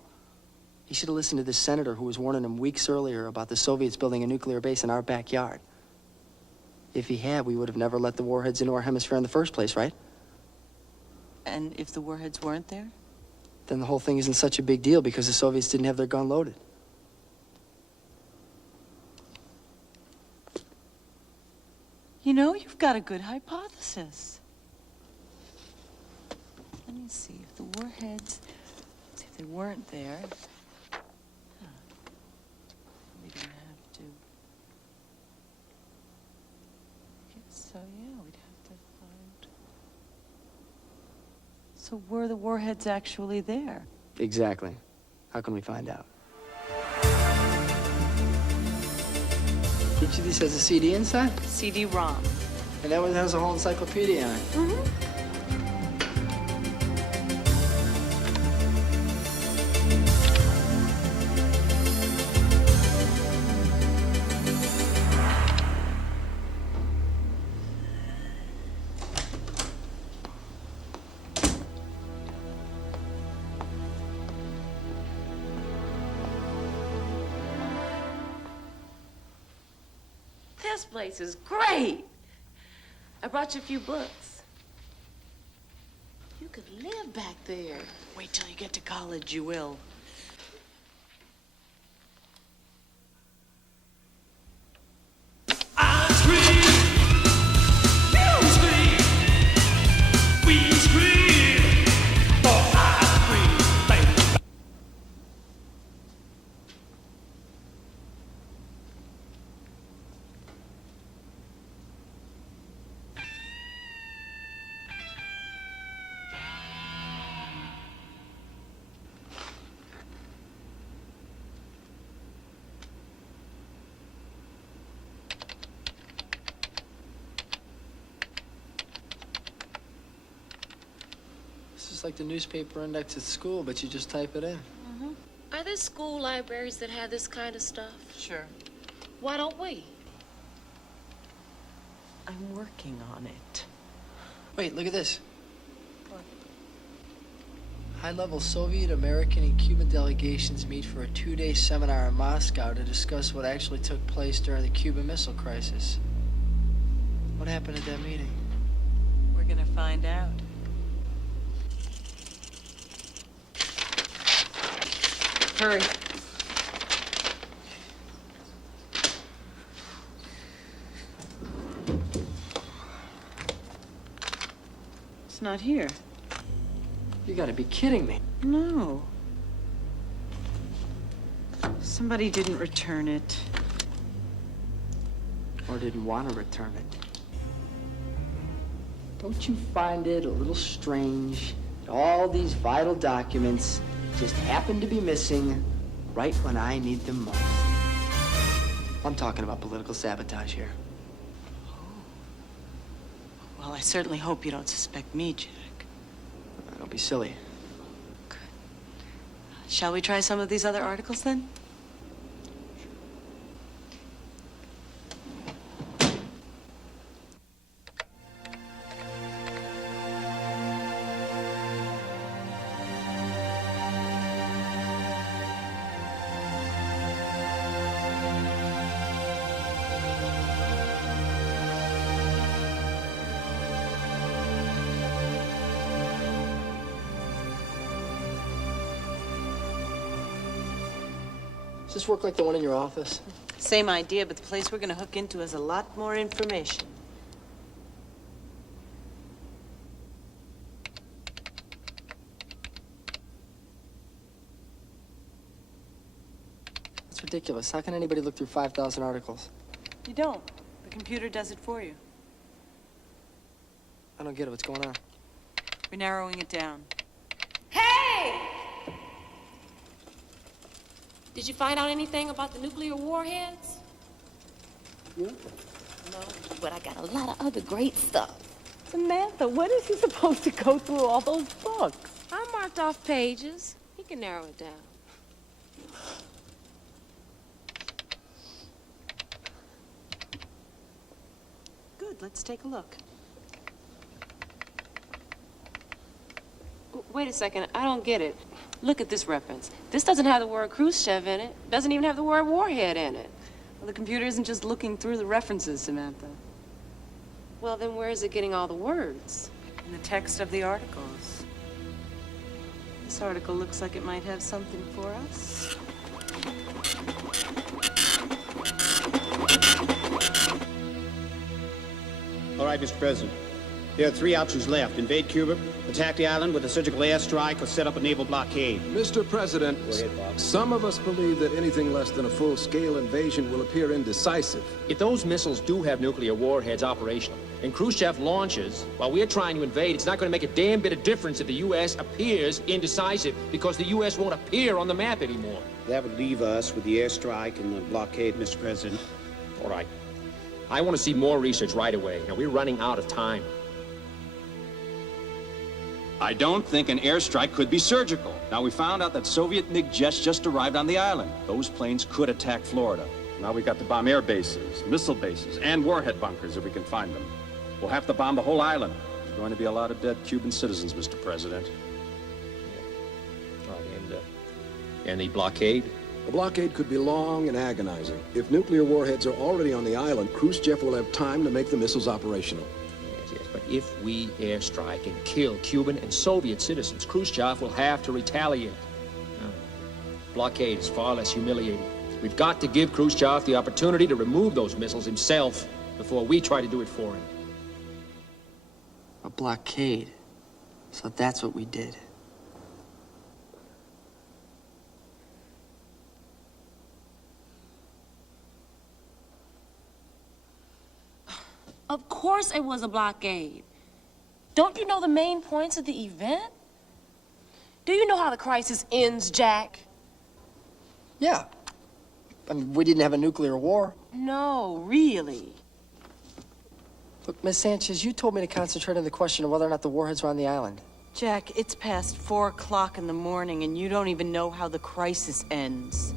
He should have listened to this senator who was warning him weeks earlier about the Soviets building a nuclear base in our backyard. If he had, we would have never let the warheads into our hemisphere in the first place, right? And if the warheads weren't there? Then the whole thing isn't such a big deal because the Soviets didn't have their gun loaded. You know, you've got a good hypothesis. Let me see if the warheads, see if they weren't there. Huh. We don't have to. Guess so, yeah, we'd have to find. So were the warheads actually there? Exactly. How can we find out? Each of these has a CD inside? CD-ROM. And that one has a whole encyclopedia on it. Mm-hmm. This place is great. I brought you a few books. You could live back there. Wait till you get to college, you will. It's like the newspaper index at school, but you just type it in. Mm-hmm. Are there school libraries that have this kind of stuff? Sure. Why don't we? I'm working on it. Wait, look at this. What? High-level Soviet, American, and Cuban delegations meet for a 2-day seminar in Moscow to discuss what actually took place during the Cuban Missile Crisis. What happened at that meeting? We're gonna find out. Hurry. It's not here. You gotta be kidding me. No. Somebody didn't return it. Or didn't want to return it. Don't you find it a little strange that all these vital documents just happen to be missing right when I need them most? I'm talking about political sabotage here. Well, I certainly hope you don't suspect me, Jack. Don't be silly. Good. Shall we try some of these other articles, then? Does this work like the one in your office? Same idea, but the place we're gonna hook into has a lot more information. It's ridiculous. How can anybody look through 5,000 articles? You don't. The computer does it for you. I don't get it. What's going on? We're narrowing it down. Hey! Did you find out anything about the nuclear warheads? Yeah. No, but I got a lot of other great stuff. Samantha, when is he supposed to go through all those books? I marked off pages. He can narrow it down. Good, let's take a look. Wait a second, I don't get it. Look at this reference. This doesn't have the word Khrushchev in it. Doesn't even have the word warhead in it. Well, the computer isn't just looking through the references, Samantha. Well, then where is it getting all the words? In the text of the articles. This article looks like it might have something for us. All right, Mr. President. There are three options left. Invade Cuba, attack the island with a surgical airstrike, or set up a naval blockade. Mr. President, some of us believe that anything less than a full-scale invasion will appear indecisive. If those missiles do have nuclear warheads operational, and Khrushchev launches while we're trying to invade, it's not going to make a damn bit of difference if the U.S. appears indecisive, because the U.S. won't appear on the map anymore. That would leave us with the airstrike and the blockade, Mr. President. All right. I want to see more research right away. Now, we're running out of time. I don't think an airstrike could be surgical. Now, we found out that Soviet MiG jets just arrived on the island. Those planes could attack Florida. Now we got to bomb air bases, missile bases, and warhead bunkers if we can find them. We'll have to bomb the whole island. There's going to be a lot of dead Cuban citizens, Mr. President. And the blockade? The blockade could be long and agonizing. If nuclear warheads are already on the island, Khrushchev will have time to make the missiles operational. Yes, but if we airstrike and kill Cuban and Soviet citizens, Khrushchev will have to retaliate. Now, blockade is far less humiliating. We've got to give Khrushchev the opportunity to remove those missiles himself before we try to do it for him. A blockade. So that's what we did. Of course it was a blockade. Don't you know the main points of the event? Do you know how the crisis ends, Jack? Yeah. I mean, we didn't have a nuclear war. No, really. Look, Miss Sanchez, you told me to concentrate on the question of whether or not the warheads were on the island. Jack, it's past 4 o'clock in the morning, and you don't even know how the crisis ends.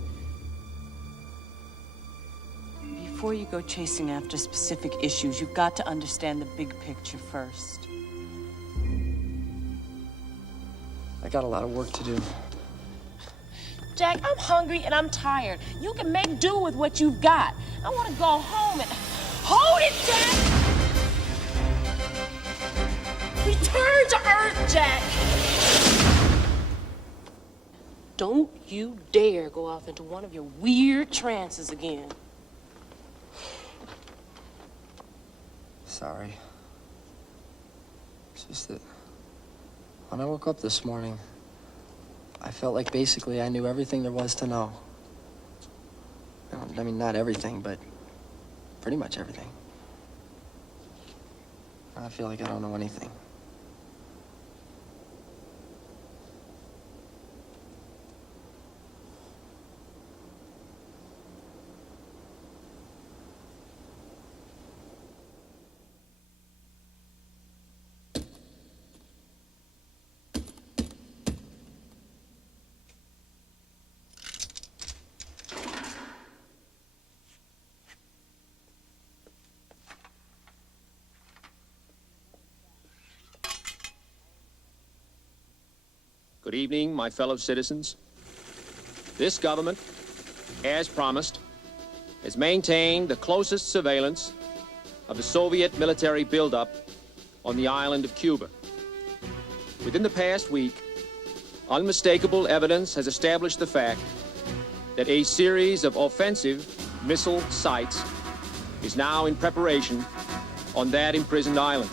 Before you go chasing after specific issues, you've got to understand the big picture first. I got a lot of work to do. Jack, I'm hungry and I'm tired. You can make do with what you've got. I want to go home and... Hold it, Jack! Return to Earth, Jack! Don't you dare go off into one of your weird trances again. Sorry. It's just that when I woke up this morning, I felt like basically I knew everything there was to know. I mean, not everything, but pretty much everything. I feel like I don't know anything. Good evening, my fellow citizens. This government, as promised, has maintained the closest surveillance of the Soviet military buildup on the island of Cuba. Within the past week, unmistakable evidence has established the fact that a series of offensive missile sites is now in preparation on that imprisoned island.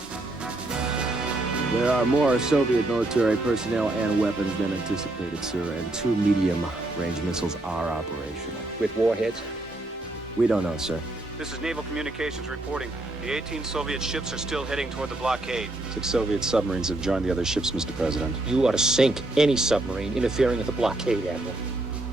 There are more Soviet military personnel and weapons than anticipated, sir, and 2 medium-range missiles are operational. With warheads? We don't know, sir. This is Naval Communications reporting. The 18 Soviet ships are still heading toward the blockade. 6 Soviet submarines have joined the other ships, Mr. President. You ought to sink any submarine interfering with the blockade, Admiral.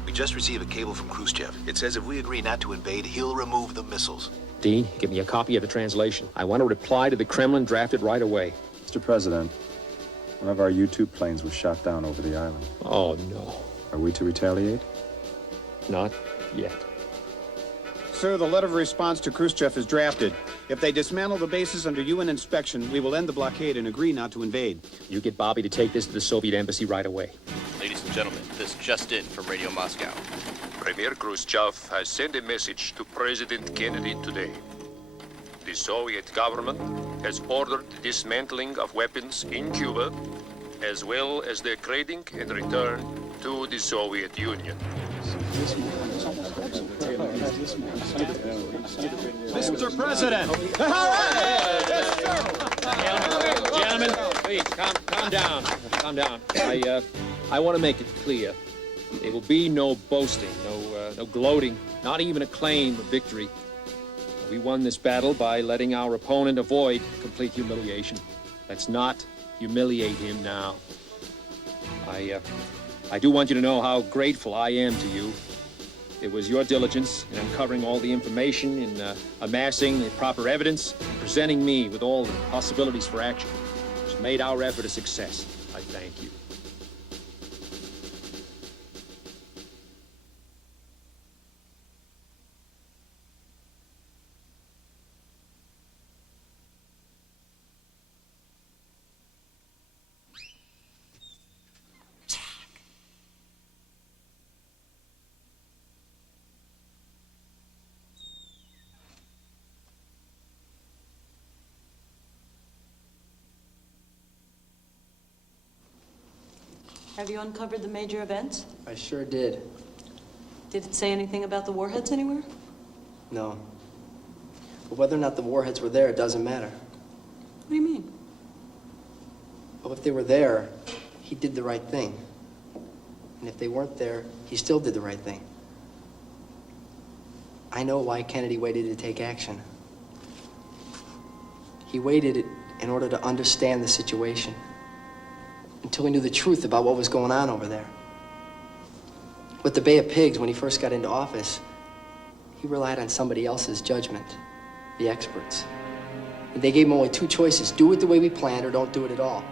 We just received a cable from Khrushchev. It says if we agree not to invade, he'll remove the missiles. Dean, give me a copy of the translation. I want a reply to the Kremlin drafted right away. Mr. President, one of our U-2 planes was shot down over the island. Oh, no. Are we to retaliate? Not yet. Sir, the letter of response to Khrushchev is drafted. If they dismantle the bases under UN inspection, we will end the blockade and agree not to invade. You get Bobby to take this to the Soviet embassy right away. Ladies and gentlemen, this just in from Radio Moscow. Premier Khrushchev has sent a message to President Kennedy today. The Soviet government has ordered the dismantling of weapons in Cuba, as well as their grading and return to the Soviet Union. Mr. President! Gentlemen, please, calm down. Calm down. I want to make it clear. There will be no boasting, no gloating, not even a claim of victory. We won this battle by letting our opponent avoid complete humiliation. Let's not humiliate him now. I do want you to know how grateful I am to you. It was your diligence in uncovering all the information, in amassing the proper evidence, and presenting me with all the possibilities for action, which made our effort a success. I thank you. Have you uncovered the major events? I sure did. Did it say anything about the warheads anywhere? No. But whether or not the warheads were there, it doesn't matter. What do you mean? Well, if they were there, he did the right thing. And if they weren't there, he still did the right thing. I know why Kennedy waited to take action. He waited in order to understand the situation, until he knew the truth about what was going on over there. With the Bay of Pigs, when he first got into office, he relied on somebody else's judgment, the experts. And they gave him only two choices: do it the way we planned or don't do it at all.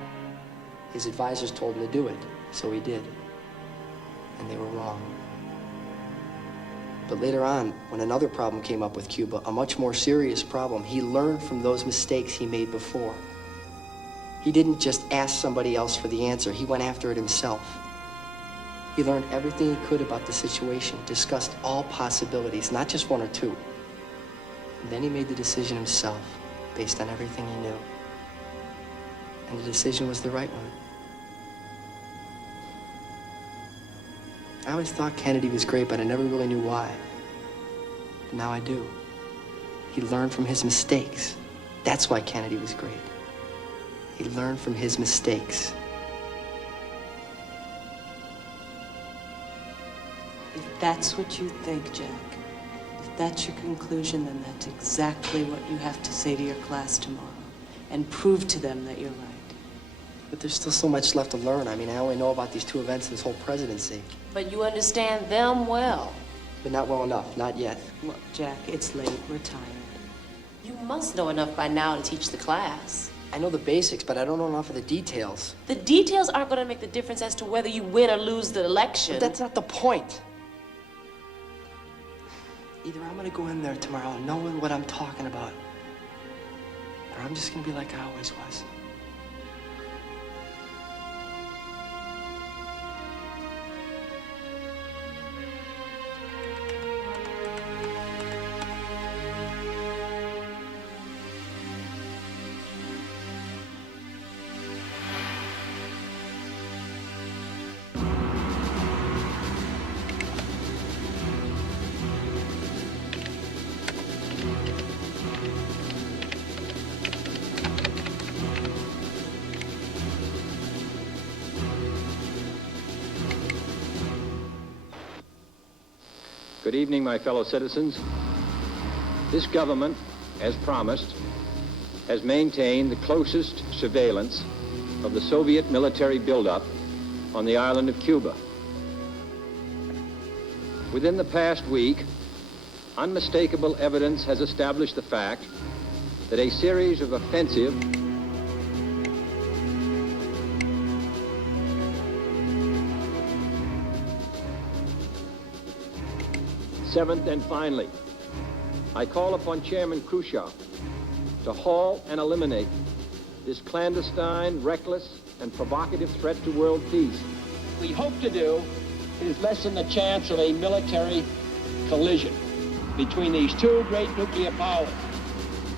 His advisors told him to do it, so he did. And they were wrong. But later on, when another problem came up with Cuba, a much more serious problem, he learned from those mistakes he made before. He didn't just ask somebody else for the answer. He went after it himself. He learned everything he could about the situation, discussed all possibilities, not just one or two. And then he made the decision himself, based on everything he knew. And the decision was the right one. I always thought Kennedy was great, but I never really knew why. But now I do. He learned from his mistakes. That's why Kennedy was great. He learned from his mistakes. If that's what you think, Jack, if that's your conclusion, then that's exactly what you have to say to your class tomorrow, and prove to them that you're right. But there's still so much left to learn. I mean, I only know about these two events this whole presidency. But you understand them well. But not well enough, not yet. Look, Jack, it's late. We're tired. You must know enough by now to teach the class. I know the basics, but I don't know enough of the details. The details aren't going to make the difference as to whether you win or lose the election. But that's not the point. Either I'm going to go in there tomorrow knowing what I'm talking about, or I'm just going to be like I always was. Good evening, my fellow citizens. This government, as promised, has maintained the closest surveillance of the Soviet military buildup on the island of Cuba. Within the past week, unmistakable evidence has established the fact that a series of offensive Seventh and finally, I call upon Chairman Khrushchev to halt and eliminate this clandestine, reckless, and provocative threat to world peace. We hope to do is lessen the chance of a military collision between these two great nuclear powers,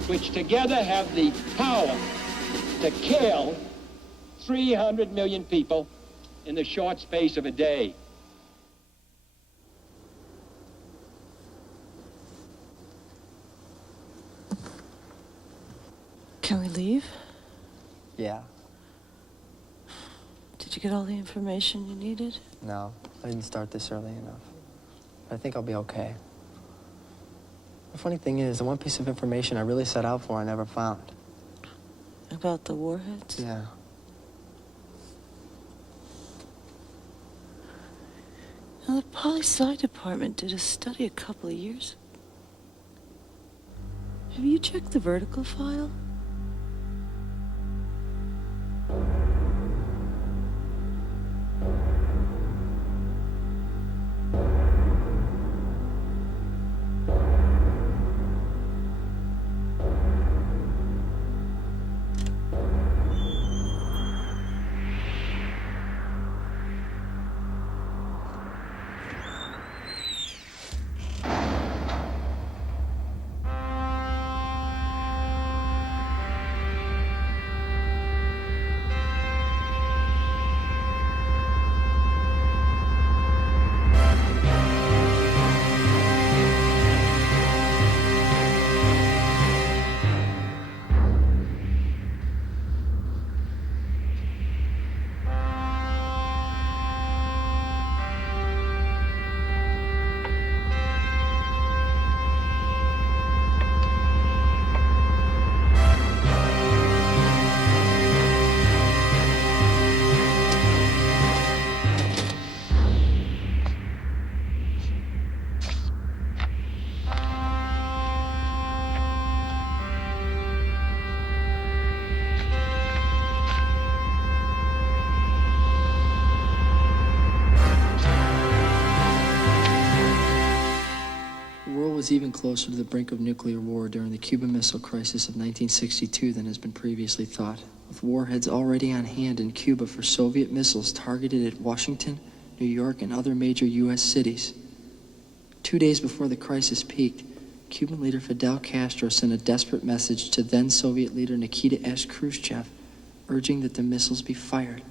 which together have the power to kill 300 million people in the short space of a day. Can we leave? Yeah. Did you get all the information you needed? No, I didn't start this early enough. But I think I'll be okay. The funny thing is, the one piece of information I really set out for I never found. About the warheads? Yeah. Now, the poli-sci department did a study a couple of years ago. Have you checked the vertical file? Was even closer to the brink of nuclear war during the Cuban Missile Crisis of 1962 than has been previously thought, with warheads already on hand in Cuba for Soviet missiles targeted at Washington, New York, and other major U.S. cities. 2 days before the crisis peaked, Cuban leader Fidel Castro sent a desperate message to then Soviet leader Nikita S. Khrushchev, urging that the missiles be fired.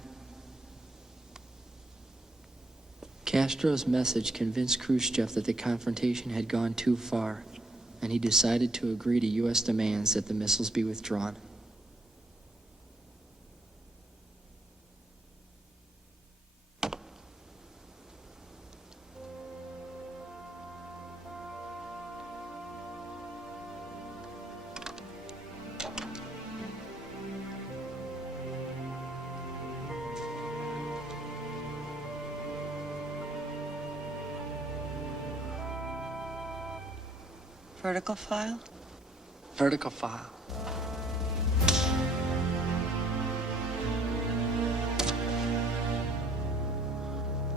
Castro's message convinced Khrushchev that the confrontation had gone too far, and he decided to agree to U.S. demands that the missiles be withdrawn. Vertical file? Vertical file.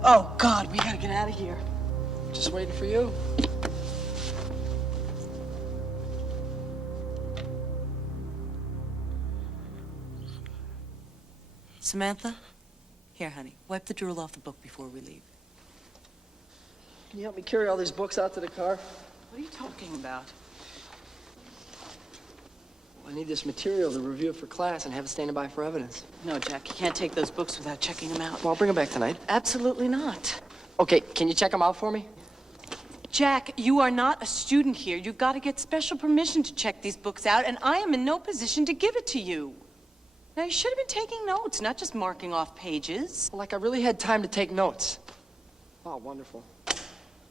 Oh, God, we gotta get out of here. Just waiting for you. Samantha? Here, honey. Wipe the drool off the book before we leave. Can you help me carry all these books out to the car? What are you talking about? I need this material to review it for class and have it standing by for evidence. No, Jack, you can't take those books without checking them out. Well, I'll bring them back tonight. Absolutely not. Okay, can you check them out for me? Jack, you are not a student here. You've got to get special permission to check these books out, and I am in no position to give it to you. Now, you should have been taking notes, not just marking off pages. Like I really had time to take notes. Oh, wonderful.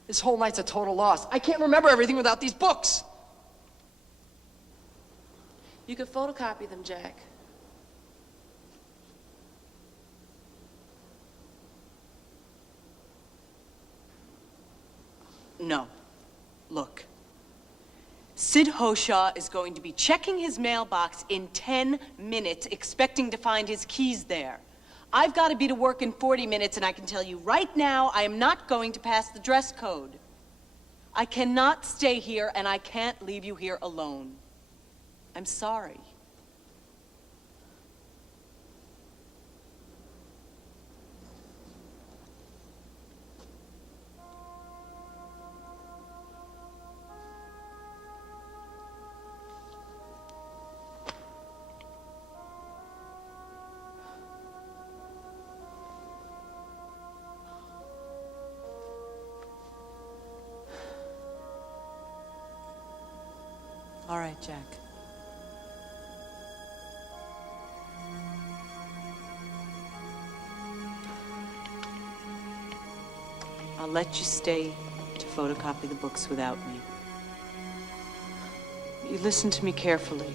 This whole night's a total loss. I can't remember everything without these books. You could photocopy them, Jack. No. Look. Sid Hoshaw is going to be checking his mailbox in 10 minutes, expecting to find his keys there. I've got to be to work in 40 minutes, and I can tell you right now, I am not going to pass the dress code. I cannot stay here, and I can't leave you here alone. I'm sorry. All right, Jack. I'll let you stay to photocopy the books without me. You listen to me carefully.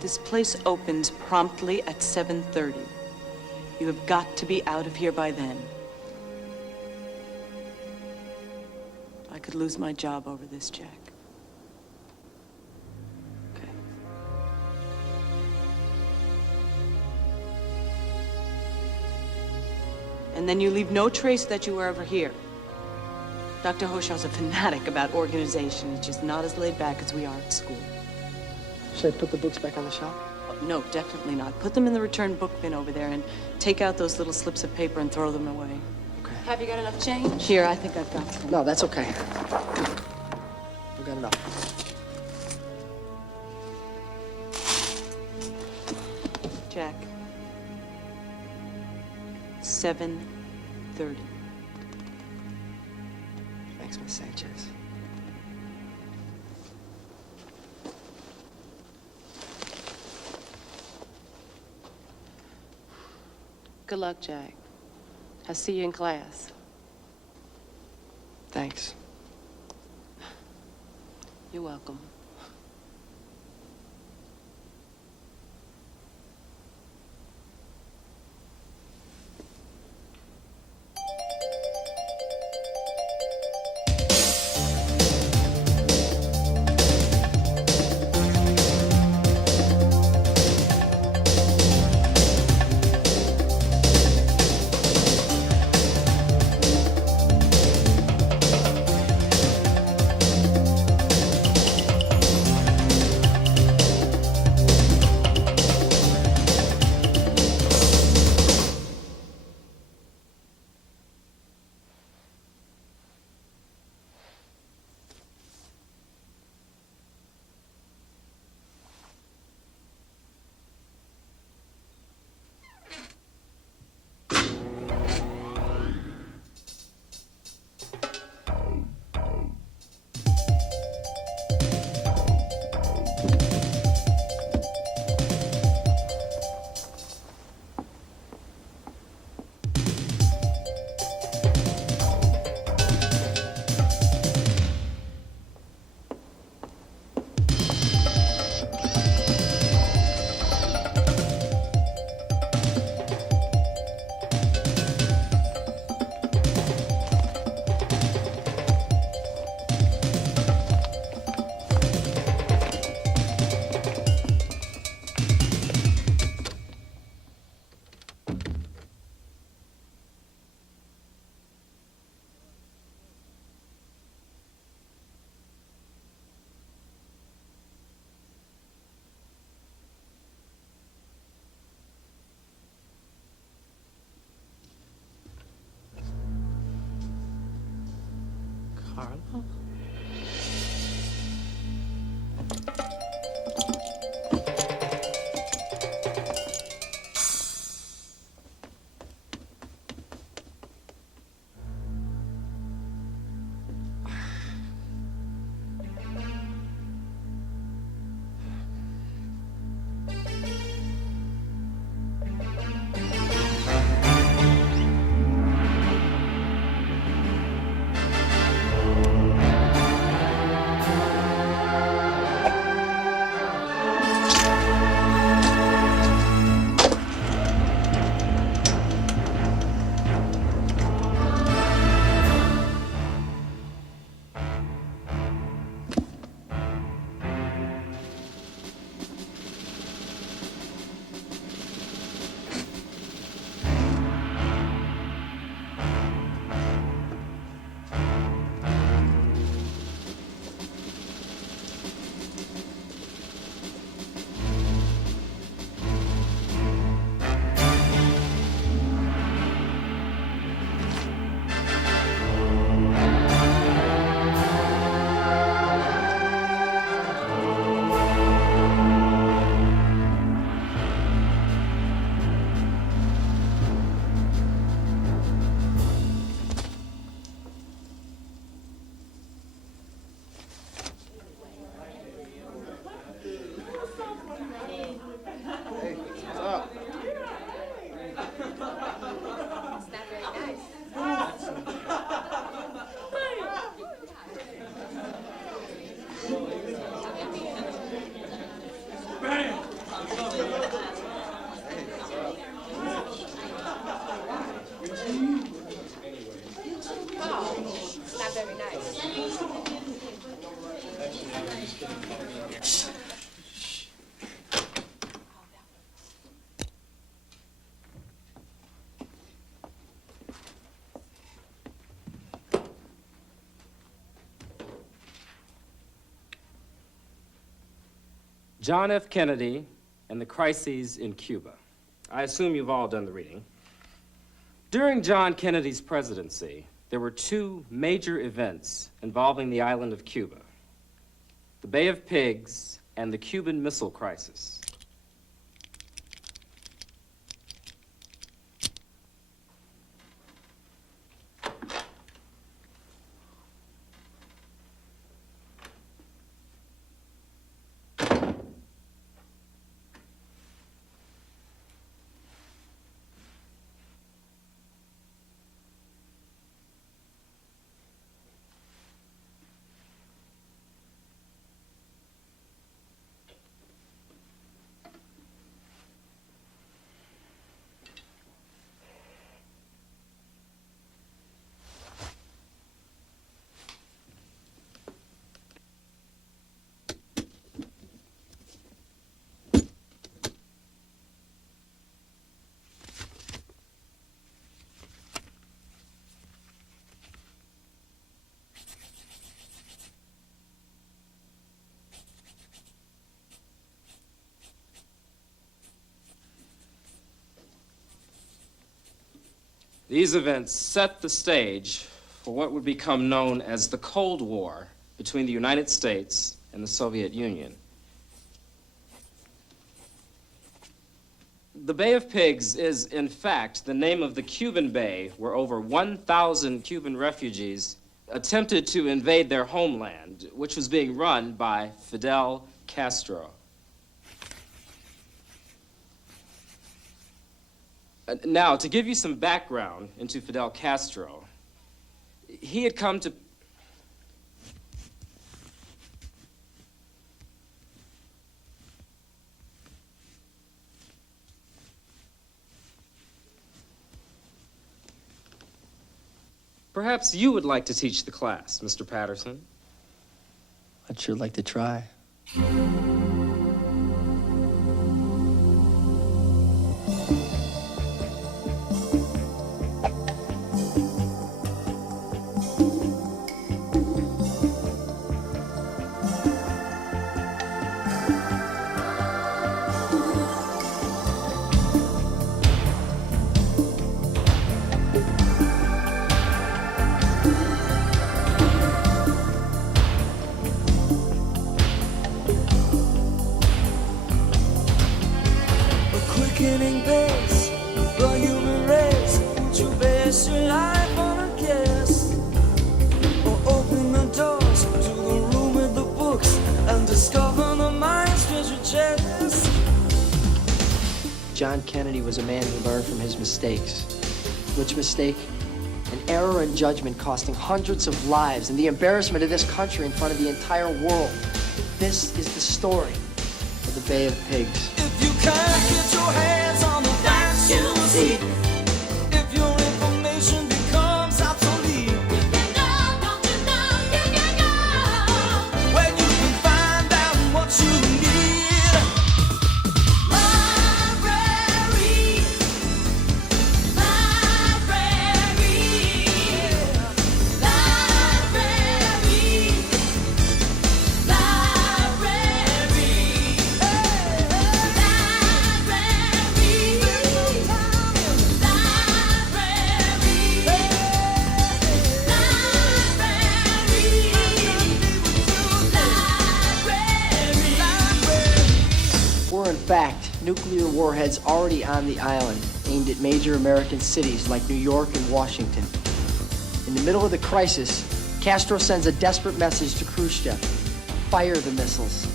This place opens promptly at 7:30. You have got to be out of here by then. I could lose my job over this, Jack. And then you leave no trace that you were ever here. Dr. Hoshaw's a fanatic about organization. He's just not as laid back as we are at school. Should I put the books back on the shelf? Oh, no, definitely not. Put them in the return book bin over there and take out those little slips of paper and throw them away. Okay. Have you got enough change? Here, I think I've got some. No, that's okay. I've got enough. Jack. 7:30. Thanks, Miss Sanchez. Good luck, Jack. I'll see you in class. Thanks. You're welcome. Carla? John F. Kennedy and the Crises in Cuba. I assume you've all done the reading. During John Kennedy's presidency, there were two major events involving the island of Cuba: the Bay of Pigs and the Cuban Missile Crisis. These events set the stage for what would become known as the Cold War between the United States and the Soviet Union. The Bay of Pigs is, in fact, the name of the Cuban bay where over 1,000 Cuban refugees attempted to invade their homeland, which was being run by Fidel Castro. Now, to give you some background into Fidel Castro, he had come to... Perhaps you would like to teach the class, Mr. Patterson. I'd sure like to try. John Kennedy was a man who learned from his mistakes. Which mistake? An error in judgment costing hundreds of lives and the embarrassment of this country in front of the entire world. This is the story of the Bay of Pigs. If you can't get your hands on the facts you see, if your information becomes obsolete, when you can find out what you need. In fact, nuclear warheads already on the island, aimed at major American cities like New York and Washington. In the middle of the crisis, Castro sends a desperate message to Khrushchev: fire the missiles.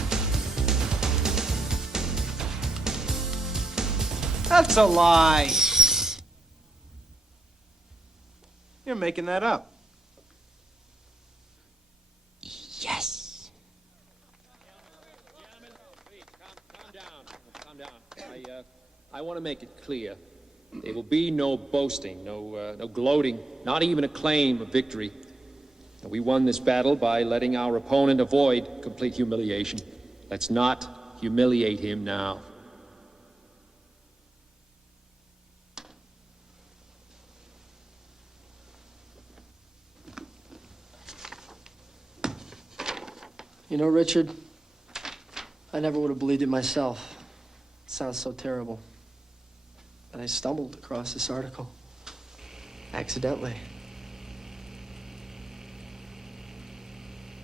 That's a lie. You're making that up. Yes. I want to make it clear. There will be no boasting, no gloating, not even a claim of victory. We won this battle by letting our opponent avoid complete humiliation. Let's not humiliate him now. You know, Richard, I never would have believed it myself. It sounds so terrible. But I stumbled across this article. Accidentally.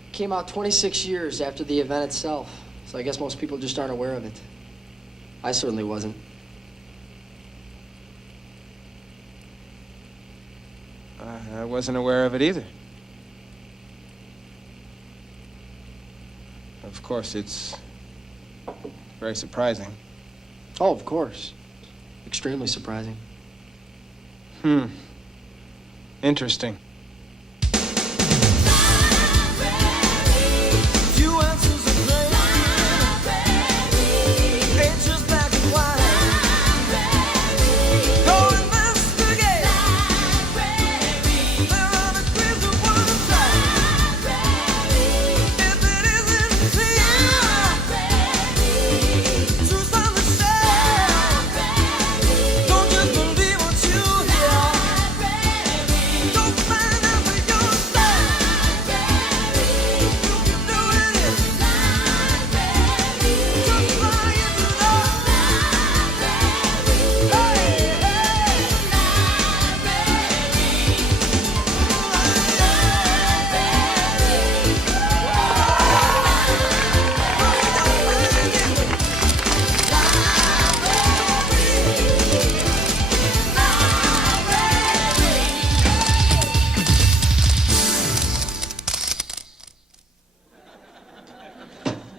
It came out 26 years after the event itself, so I guess most people just aren't aware of it. I certainly wasn't. I wasn't aware of it either. Of course, it's very surprising. Oh, of course. Extremely surprising. Interesting.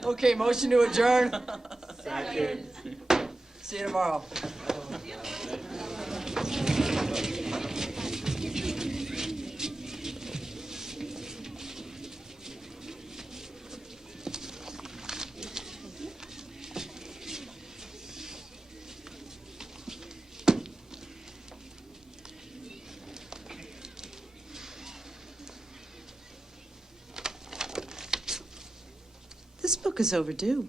Okay, motion to adjourn. Second. See you tomorrow. This book is overdue.